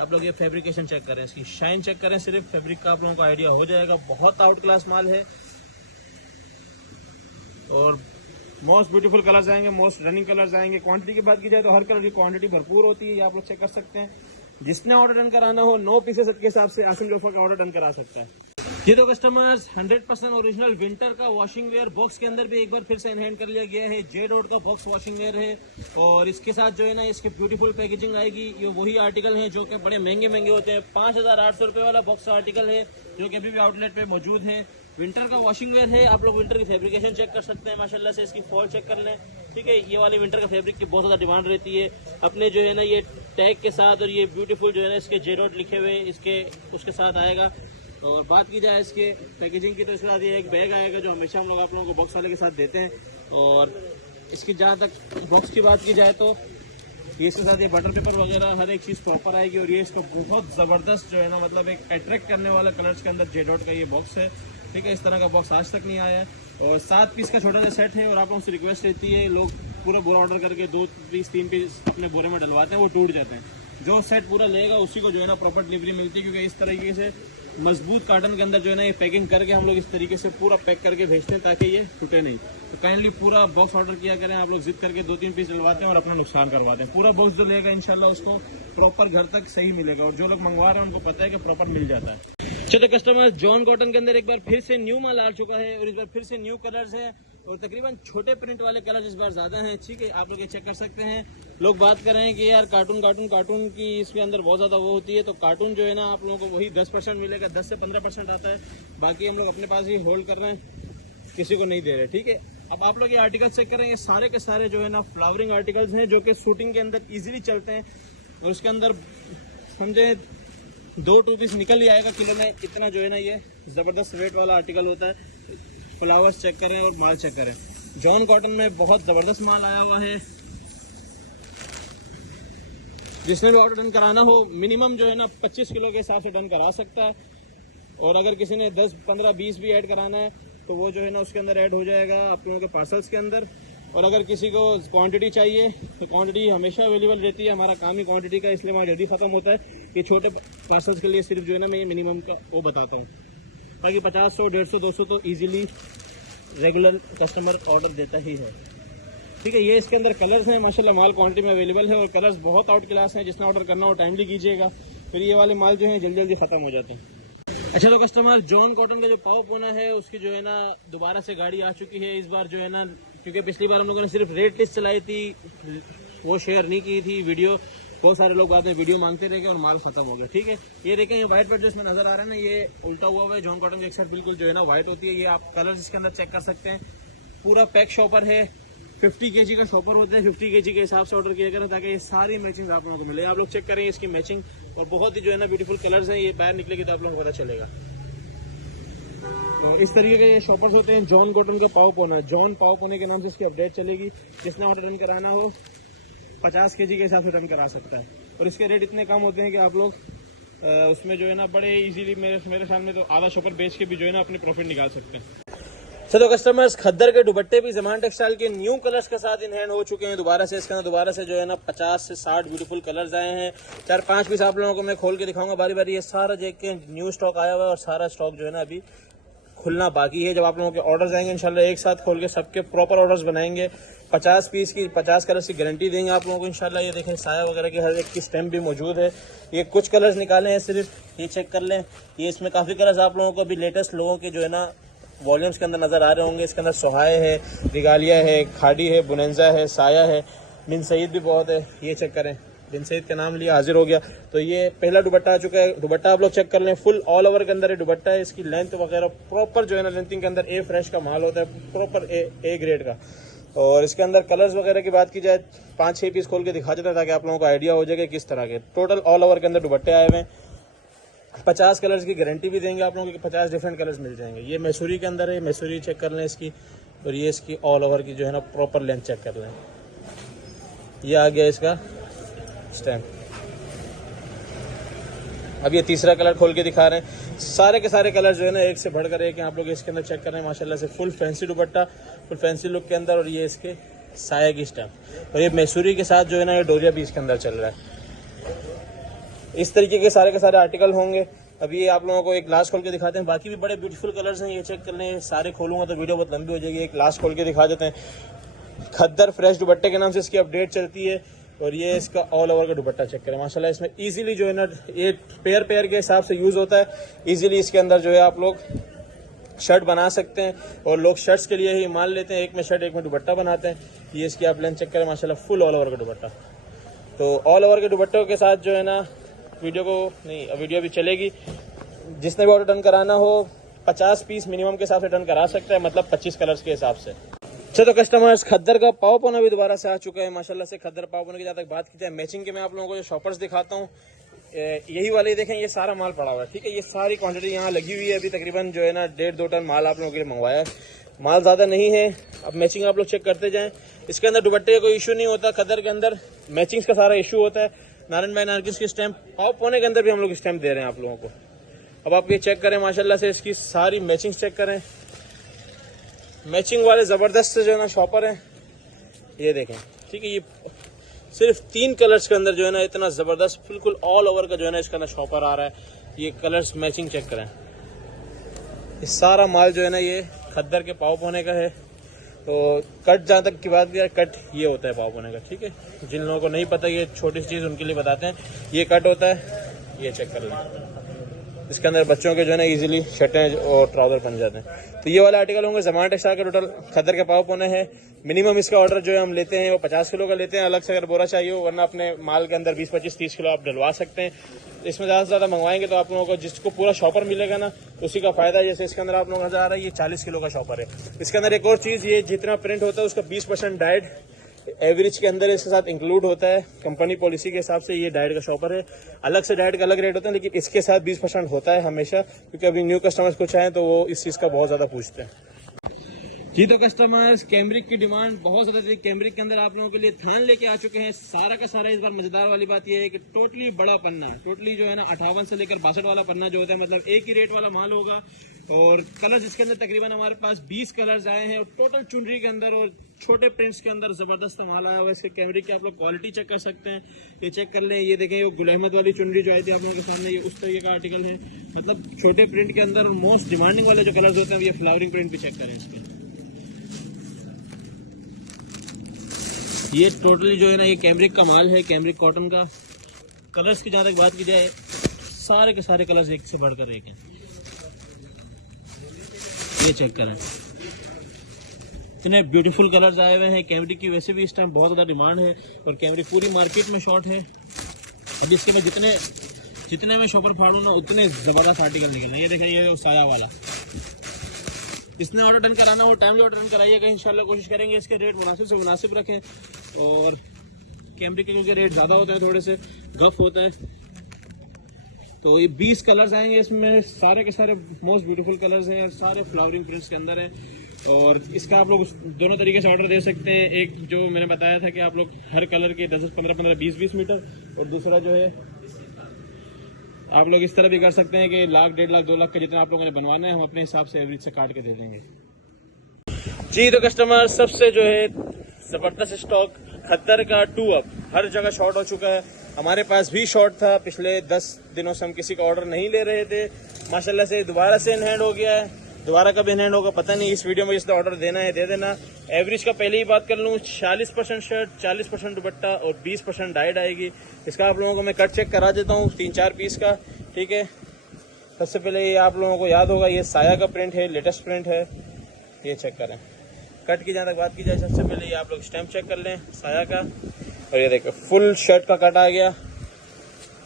आप लोग ये फैब्रिकेशन चेक करें, इसकी शाइन चेक करें, सिर्फ फैब्रिक का आप लोगों को आइडिया हो जाएगा। बहुत आउट क्लास माल है और मोस्ट ब्यूटीफुल कलर्स आएंगे, मोस्ट रनिंग कलर्स आएंगे। क्वांटिटी की बात की जाए तो हर कलर की क्वांटिटी भरपूर होती है, ये आप लोग चेक कर सकते हैं। जिसने ऑर्डर डन कराना हो 9 पीसेस के हिसाब से आसिम जोफा का ऑर्डर डन करा सकता है। ये तो कस्टमर्स 100% ओरिजिनल विंटर का वॉशिंग वेयर बॉक्स के अंदर भी एक बार फिर से एनहैंड कर लिया गया है। जेडोट का बॉक्स वॉशिंग वेयर है और इसके साथ जो है ना इसके ब्यूटीफुल पैकेजिंग आएगी। ये वही आर्टिकल हैं जो कि बड़े महंगे होते हैं। 5800 रुपये वाला बॉक्स आर्टिकल है जो कि अभी भी आउटलेट पे मौजूद है। विंटर का वॉशिंग वेयर है, आप लोग विंटर की फैब्रिकेशन चेक कर सकते हैं माशाल्लाह से, इसकी फॉल चेक कर लें। ठीक है, ये वाली विंटर का फैब्रिक की बहुत ज़्यादा डिमांड रहती है अपने जो है ना ये टैग के साथ, और ये ब्यूटीफुल जो है ना इसके जेरोड लिखे हुए इसके उसके साथ आएगा। और बात की जाए इसके पैकेजिंग की तो इसके साथ ये एक बैग आएगा जो हमेशा हम लोग आप लोगों को बॉक्स वाले के साथ देते हैं। और इसकी जहाँ तक बॉक्स की बात की जाए तो ये इसके साथ ये बटर पेपर वगैरह हर एक चीज़ प्रॉपर आएगी। और ये इसका बहुत ज़बरदस्त जो है ना मतलब एक अट्रैक्ट करने वाला कलर्स के अंदर जेडॉट का ये बॉक्स है। ठीक है, इस तरह का बॉक्स आज तक नहीं आया है। और 7 पीस का छोटा सा सेट है, और आप लोगों से रिक्वेस्ट रहती है लोग पूरा बोरा ऑर्डर करके 2 पीस 3 पीस अपने बोरे में डलवाते हैं, वो टूट जाते हैं। जो सेट पूरा लेगा उसी को जो है ना प्रॉपर डिलीवरी मिलती है, क्योंकि इस तरीके से मजबूत कार्टन के अंदर जो है ना ये पैकिंग करके हम लोग इस तरीके से पूरा पैक करके भेजते हैं ताकि ये टूटे नहीं। तो काइंडली पूरा बॉक्स ऑर्डर किया करें, आप लोग जिद करके 2-3 पीस डलवाते हैं और अपना नुकसान करवाते हैं। पूरा बॉक्स जो लेगा इंशाल्लाह उसको प्रॉपर घर तक सही मिलेगा, और जो लोग मंगवा रहे हैं उनको पता है कि प्रॉपर मिल जाता है। चलो कस्टमर, जॉन कॉटन के अंदर एक बार फिर से न्यू माल आ चुका है, और इस बार फिर से न्यू कलर्स है, और तकरीबन छोटे प्रिंट वाले कलर्स इस बार ज़्यादा हैं। ठीक है, आप लोग ये चेक कर सकते हैं। लोग बात कर रहे हैं कि यार कार्टून की इसके अंदर बहुत ज़्यादा वो होती है, तो कार्टून जो है ना आप लोगों को वही 10% मिलेगा, 10 से 15% आता है। बाकी हम लोग अपने पास ही होल्ड कर रहे हैं, किसी को नहीं दे रहे। ठीक है, अब आप लोग ये आर्टिकल चेक करें, ये सारे के सारे जो है ना फ्लावरिंग आर्टिकल्स हैं जो कि शूटिंग के अंदर ईजिली चलते हैं, और उसके अंदर समझे 2 पीस निकल ही आएगा किलो में। इतना जो है ना ये ज़बरदस्त वेट वाला आर्टिकल होता है। फ्लावर्स चेक करें और माल चेक करें, जॉन कॉटन में बहुत ज़बरदस्त माल आया हुआ है। जिसने भी ऑर्डर डन कराना हो मिनिमम जो है ना 25 किलो के हिसाब से डन करा सकता है, और अगर किसी ने 10, 15, 20 भी ऐड कराना है तो वो जो है ना उसके अंदर ऐड हो जाएगा आप लोगों के पार्सल्स के अंदर। और अगर किसी को क्वांटिटी चाहिए तो क्वांटिटी हमेशा अवेलेबल रहती है, हमारा काम ही क्वांटिटी का, इसलिए हमारा जल्दी ख़त्म होता है। ये छोटे पार्सल्स के लिए सिर्फ जो है ना मैं ये मिनिमम का वो बताता हूँ, बाकी 50, 100, 150, 200 तो ईजिली रेगुलर कस्टमर ऑर्डर देता ही है। ठीक है, ये इसके अंदर कलर्स हैं माशाल्लाह, माल क्वांटिटी में अवेलेबल है, और कलर्स बहुत आउट क्लास हैं। जिसने ऑर्डर करना हो टाइमली कीजिएगा, फिर ये वाले माल जो है जल्दी जल्दी ख़त्म हो जाते हैं। अच्छा तो कस्टमर, जॉन कॉटन का जो पाव पोना है उसकी जो है ना दोबारा से गाड़ी आ चुकी है इस बार जो है ना, क्योंकि पिछली बार हम लोगों ने सिर्फ रेट लिस्ट चलाई थी, वो शेयर नहीं की थी वीडियो। बहुत सारे लोग बाद में वीडियो मांगते रह गए और माल खत्म हो गया। ठीक है, ये देखें, ये व्हाइट पेट जो इसमें नजर आ रहा है ना, ये उल्टा हुआ है। जॉन कॉटन की एक साइड बिल्कुल जो है ना व्हाइट होती है। ये आप कलर्स इसके अंदर चेक कर सकते हैं। पूरा पैक शॉपर है, 50 kg का शॉपर होता है। 50 kg के हिसाब से ऑर्डर किया करें ताकि ये सारी मैचिंग आप लोगों को मिले। आप लोग चेक करें इसकी मैचिंग, और बहुत ही जो है ना ब्यूटीफुल कलर्स हैं। ये बाहर निकलेगी तो आप लोगों को पता चलेगा। तो इस तरीके के ये शॉपर्स होते हैं जॉन कॉटन का पाव पोना। जॉन पाव पोने के नाम से इसकी अपडेट चलेगी। जिसने ऑर्डर रन कराना हो 50 kg के हिसाब से रन करा सकता है, और इसके रेट इतने कम होते हैं कि आप लोग उसमें जो है ना बड़े इजीली मेरे ख्याल में तो आधा शॉपर बेच के भी जो है ना अपनी प्रॉफिट निकाल सकते हैं। चलो कस्टमर्स, खद्दर के दुपट्टे भी ज़मान टेक्सटाइल के न्यू कलर्स के साथ इन हैंड हो चुके हैं दोबारा से। इसके अंदर दोबारा से जो है ना 50 से 60 ब्यूटीफुल कलर्स आए हैं। 4-5 पीस आप लोगों को मैं खोल के दिखाऊंगा बारी बारी। ये सारा देख के न्यू स्टॉक आया हुआ है, और सारा स्टॉक जो है ना अभी खुलना बाकी है। जब आप लोगों के ऑर्डर्स आएंगे इंशाल्लाह एक साथ खोल के सबके प्रॉपर ऑर्डर्स बनाएंगे। 50 पीस की 50 कलर्स की गारंटी देंगे आप लोगों को इंशाल्लाह। ये देखें, साया वगैरह की हर एक की स्टैम्प भी मौजूद है। ये कुछ कलर्स निकाले हैं सिर्फ, ये चेक कर लें। ये इसमें काफ़ी कलर्स आप लोगों को अभी लेटेस्ट लोगों के जो है ना वॉल्यूम्स के अंदर नज़र आ रहे होंगे। इसके अंदर सोहाय है, रिगालिया है, खाड़ी है, बुनंजा है, साया है, बिन सईद भी बहुत है। ये चेक करें, बिन सईद का नाम लिया हाजिर हो गया। तो ये पहला दुपट्टा आ चुका है। दुपट्टा आप लोग चेक कर लें, फुल ऑल ओवर के अंदर ये दुपट्टा है। इसकी लेंथ वगैरह प्रॉपर जो है ना लेंथिंग के अंदर ए फ्रेश का माल होता है, प्रॉपर ए ग्रेड का। और इसके अंदर कलर्स वगैरह की बात की जाए 5-6 पीस खोल के दिखा देता है ताकि आप लोगों को आइडिया हो जाए कि किस तरह के टोटल ऑल ओवर के अंदर दुपट्टे आए हुए हैं। 50 कलर्स की गारंटी भी देंगे आप लोगों को, 50 डिफरेंट कलर्स मिल जाएंगे। ये मैसूरी के अंदर है, मैसूरी चेक कर लें इसकी। और ये इसकी ऑल ओवर की जो है ना प्रॉपर लेंथ चेक कर लें। ये आ गया इसका स्टैम्प। अब ये तीसरा कलर खोल के दिखा रहे हैं। सारे के सारे कलर जो है ना एक से बढ़कर एक आप लोग इसके अंदर चेक कर रहे हैं माशाल्लाह से। फुल फैंसी दुपट्टा, फुल फैंसी लुक के अंदर, और ये इसके साया की स्टैम्प। और ये मैसूरी के साथ जो है ना ये डोरिया भी इसके अंदर चल रहा है। इस तरीके के सारे आर्टिकल होंगे। अभी ये आप लोगों को एक लास्ट खोल के दिखाते हैं। बाकी भी बड़े ब्यूटीफुल कलर्स हैं, ये चेक कर लें। सारे खोलूंगा तो वीडियो बहुत लंबी हो जाएगी, एक लास्ट खोल के दिखा देते हैं। खद्दर फ्रेश दुपट्टे के नाम से इसकी अपडेट चलती है। और ये इसका ऑल ओवर का दुपट्टा चेक करें माशाल्लाह। इसमें इजीली जो है ना ये पेयर के हिसाब से यूज़ होता है। इजीली इसके अंदर जो है आप लोग शर्ट बना सकते हैं, और लोग शर्ट्स के लिए ही मान लेते हैं, एक में शर्ट एक में दुपट्टा बनाते हैं। ये इसकी आप लेंथ चेक करें माशाल्लाह, फुल ऑल ओवर का दुपट्टा। तो ऑल ओवर के दुपट्टों के साथ जो है ना वीडियो भी चलेगी। जिसने भी ऑर्डर डन कराना हो 50 पीस मिनिमम के हिसाब से टर्न करा सकता है, मतलब 25 कलर्स के हिसाब से। अच्छा तो कस्टमर्स, खद्दर का पाव पोना भी दोबारा से आ चुका है माशाल्लाह से। खद्दर पाव पोना की जहाँ तक बात की जाए मैचिंग के, मैं आप लोगों को जो शॉपर्स दिखाता हूँ यही वाले देखें, ये सारा माल पड़ा हुआ है, ठीक है। ये सारी क्वांटिटी यहाँ लगी हुई है। अभी तकरीबन जो है ना 1.5-2 टन माल आप लोगों के लिए मंगवाया है। माल ज़्यादा नहीं है। अब मैचिंग आप लोग चेक करते जाएं। इसके अंदर दुपट्टे का कोई इशू नहीं होता। खद्दर के अंदर मैचिंग्स का सारा इशू होता है। नारायण भाई नारगिस की स्टैम्प पाव पोने के अंदर भी हम लोग स्टैम्प दे रहे हैं आप लोगों को। अब आप ये चेक करें माशाल्लाह से, इसकी सारी मैचिंग चेक करें। मैचिंग वाले ज़बरदस्त जो है ना शॉपर हैं, ये देखें, ठीक है। ये सिर्फ 3 कलर्स के अंदर जो है ना इतना ज़बरदस्त बिल्कुल ऑल ओवर का जो है ना इसका ना शॉपर आ रहा है। ये कलर्स मैचिंग चेक करें। ये सारा माल जो है ना ये खद्दर के पाव पोने का है। तो कट जहाँ तक की बात किया, कट ये होता है पाव पोने का, ठीक है। जिन लोगों को नहीं पता ये छोटी सी चीज़ उनके लिए बताते हैं, ये कट होता है, ये चेक कर लें। इसके अंदर बच्चों के जो है ना इजीली शर्टें और ट्राउजर बन जाते हैं। तो ये वाला आर्टिकल होंगे ज़माना टेक्सटाइल का टोटल खद्दर के पाव पोने हैं। मिनिमम इसका ऑर्डर जो है हम लेते हैं वो 50 किलो का लेते हैं, अलग से अगर बोरा चाहिए हो, वरना अपने माल के अंदर 20, 25, 30 किलो आप डलवा सकते हैं। इसमें ज़्यादा से ज़्यादा मंगवाएंगे तो आप लोगों को जिसको पूरा शॉपर मिलेगा ना उसी का फायदा। जैसे इसके अंदर आप लोगों को नजर आ रहा है ये 40 किलो का शॉपर है। इसके अंदर एक और चीज़, ये जितना प्रिंट होता है उसका 20% डाइड एवरेज के अंदर इसके साथ इंक्लूड होता है। कंपनी पॉलिसी के हिसाब से ये डाइट का शॉपर है। अलग से डाइट का अलग रेट होता है, लेकिन इसके साथ 20% होता है हमेशा, क्योंकि अभी न्यू कस्टमर्स कुछ आए तो वो इस चीज़ का बहुत ज़्यादा पूछते हैं। जी तो कस्टमर्स, कैमरिक की डिमांड बहुत ज़्यादा थी। कैमरिक के अंदर आप लोगों के लिए थान लेके आ चुके हैं। सारा का सारा इस बार मज़ेदार वाली बात यह है कि टोटली बड़ा पन्ना, टोटली जो है ना 58 से लेकर 62 वाला पन्ना जो होता है, मतलब एक ही रेट वाला माल होगा। और कलर्स इसके अंदर तकरीबन हमारे पास 20 कलर्स आए हैं, और टोटल चुनरी के अंदर और छोटे प्रिंट्स के अंदर ज़बरदस्त माल आया हुआ है। इसके कैमरिक की आप लोग क्वालिटी चेक कर सकते हैं, ये चेक कर लें। ये देखें, ये गुल अहमद वाली चुनरी जो आई थी आप लोगों के सामने, ये उस तरीके का आर्टिकल है। मतलब छोटे प्रिंट के अंदर मोस्ट डिमांडिंग वाले जो कलर्स होते हैं, ये फ्लावरिंग प्रिंट भी चेक करें इसके। ये टोटली जो है ना ये कैमरिक का माल है, कैमरिक कॉटन का। कलर्स की जहाँ तक बात की जाए, सारे के सारे कलर्स एक से बढ़कर एक हैं। ये चेक करें, इतने ब्यूटीफुल कलर्स आए हुए हैं। कैमरिक की वैसे भी इस टाइम बहुत ज़्यादा डिमांड है, और कैमरिक पूरी मार्केट में शॉर्ट है। अब इसके मैं जितने मैं शॉपर फाड़ूँ ना उतने ज़बरदस्त आर्टिकल निकल रहे हैं। ये देखें, ये साया वाला, इसने ऑर्डर डन कराना हो टाइमली ऑर्डर डन कराइएगा। इंशाल्लाह कोशिश करेंगे इसके रेट मुनासिब से मुनासिब रखें। और कैमरिक के रेट ज़्यादा होता है, थोड़े से गफ होता है। तो ये 20 कलर्स आएंगे इसमें, सारे के सारे मोस्ट ब्यूटीफुल कलर्स हैं, और सारे फ्लावरिंग प्रिंट्स के अंदर हैं। और इसका आप लोग दोनों तरीके से ऑर्डर दे सकते हैं। एक जो मैंने बताया था कि आप लोग हर कलर के 10, 15, 15, 20 मीटर, और दूसरा जो है आप लोग इस तरह भी कर सकते हैं कि 1 लाख, 1.5 लाख, 2 लाख का जितना आप लोगों ने बनवाना है, हम अपने हिसाब से एवरेज से काट के दे देंगे। जी तो कस्टमर, सबसे जो है ज़बरदस्त स्टॉक खद्दर का 2 अप हर जगह शॉर्ट हो चुका है। हमारे पास भी शॉर्ट था। पिछले 10 दिनों से हम किसी का ऑर्डर नहीं ले रहे थे। माशाल्लाह से दोबारा से इन हैंड हो गया है। दोबारा कब इन हैंड होगा पता नहीं। इस वीडियो में जिसने ऑर्डर देना है दे देना। एवरेज का पहले ही बात कर लूँ, 40% शर्ट, 40% दुपट्टा और 20% डाइड आएगी। इसका आप लोगों को मैं कट चेक करा देता हूँ 3-4 पीस का, ठीक है। सबसे पहले ये आप लोगों को याद होगा, ये साया का प्रिंट है, लेटेस्ट प्रिंट है, ये चेक करें। कट की जहाँ तक बात की जाए, सबसे पहले ये आप लोग स्टैम्प चेक कर लें साया का। और ये देखो फुल शर्ट का कट आ गया।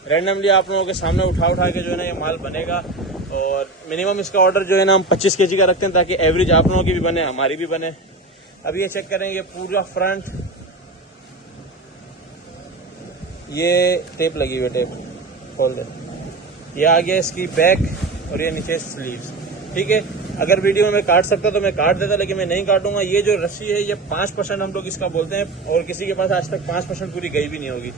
रैंडमली आप लोगों के सामने उठा के जो है ना ये माल बनेगा। और मिनिमम इसका ऑर्डर जो है ना हम 25 kg का रखते हैं, ताकि एवरेज आप लोगों की भी बने, हमारी भी बने। अब ये चेक करेंगे पूरा फ्रंट, ये टेप लगी हुई है, टेप खोल दे। ये आ गया इसकी बैक, और ये नीचे स्लीव्स, ठीक है। अगर वीडियो में मैं काट सकता तो मैं काट देता, लेकिन मैं नहीं काटूंगा। ये जो रस्सी है ये 5% हम लोग इसका बोलते हैं, और किसी के पास आज तक 5% पूरी गई भी नहीं होगी।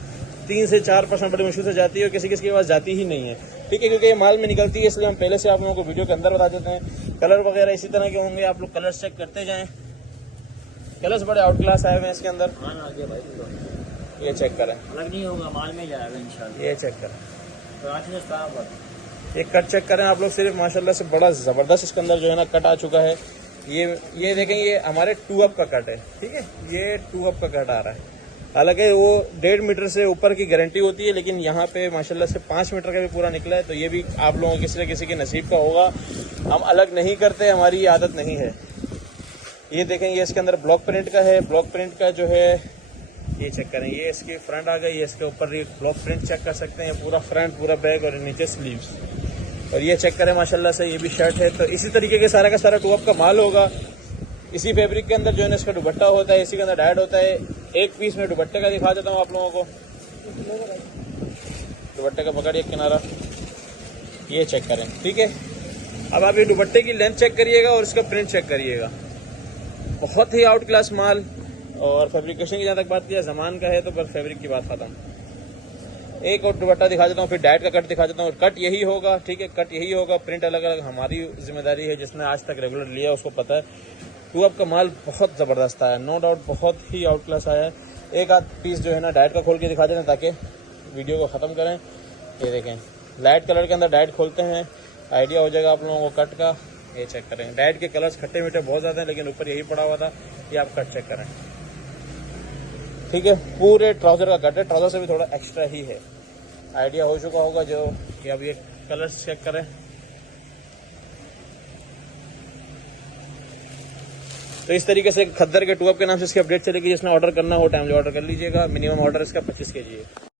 3 से 4% बड़ी मुश्किल से जाती है, और किसी के पास जाती ही नहीं है, ठीक है। क्योंकि ये माल में निकलती है, इसलिए हम पहले से आप लोगों को वीडियो के अंदर बता देते हैं। कलर वगैरह इसी तरह के होंगे, आप लोग कलर्स चेक करते जाएं। कलर्स बड़े आउट क्लास आए हुए हैं इसके अंदर। ये चेक करें, अलग नहीं होगा, माल में जाएगा इंशाल्लाह। ये चेक करें, ये कट चेक करें आप लोग सिर्फ। माशाल्लाह से बड़ा ज़बरदस्त इसके अंदर जो है ना कट आ चुका है। ये देखें, ये हमारे 2 अप का कट है, ठीक है। ये 2 अप का कट आ रहा है। हालांकि वो 1.5 मीटर से ऊपर की गारंटी होती है, लेकिन यहाँ पे माशाल्लाह से 5 मीटर का भी पूरा निकला है। तो ये भी आप लोगों के किसी के नसीब का होगा। हम अलग नहीं करते, हमारी ये आदत नहीं है। ये देखें, ये इसके अंदर ब्लॉक प्रिंट का है। ब्लॉक प्रिंट का जो है ये चेक करें, ये इसकी फ्रंट आ गई, ये इसके ऊपर ये ब्लॉक प्रिंट चेक कर सकते हैं। पूरा फ्रंट, पूरा बैक, और नीचे स्लीव्स। और ये चेक करें माशाल्लाह से, ये भी शर्ट है। तो इसी तरीके के सारा का सारा टू अप का माल होगा। इसी फैब्रिक के अंदर जो है ना इसका दुपट्टा होता है, इसी के अंदर डायट होता है। एक पीस में दुपट्टे का दिखा देता हूँ आप लोगों को। दुपट्टे का पकड़िए किनारा, ये चेक करें, ठीक है। अब आप ये दुपट्टे की लेंथ चेक करिएगा और इसका प्रिंट चेक करिएगा, बहुत ही आउट क्लास माल। और फैब्रिकेशन की जहाँ तक बात किया, जमान का है तो बस फैब्रिक की बात खत्म। एक और दुपट्टा दिखा देता हूँ, फिर डाइट का कट दिखा देता हूँ। कट यही होगा, ठीक है, कट यही होगा, प्रिंट अलग अलग हमारी जिम्मेदारी है। जिसने आज तक रेगुलर लिया उसको पता है। टू अप का माल बहुत ज़बरदस्त आया, नो डाउट बहुत ही आउट क्लास आया है। एक आध पीस जो है ना डाइट का खोल के दिखा देना ताकि वीडियो को ख़त्म करें। ये देखें, लाइट कलर के अंदर डाइट खोलते हैं, आइडिया हो जाएगा आप लोगों को कट का। ये चेक करें, डाइट के कलर्स खट्टे मीठे बहुत ज़्यादा हैं, लेकिन ऊपर यही पड़ा हुआ था। ये आप कट चेक करें, ठीक है। पूरे ट्राउज़र का कट है, ट्राउज़र से भी थोड़ा एक्स्ट्रा ही है, आइडिया हो चुका होगा जो कि अब ये कलर्स चेक करें। तो इस तरीके से खद्दर के टू अप के नाम से इसकी अपडेट चलेगी। जिसने ऑर्डर करना हो टाइमली ऑर्डर कर लीजिएगा। मिनिमम ऑर्डर इसका 25 kg है।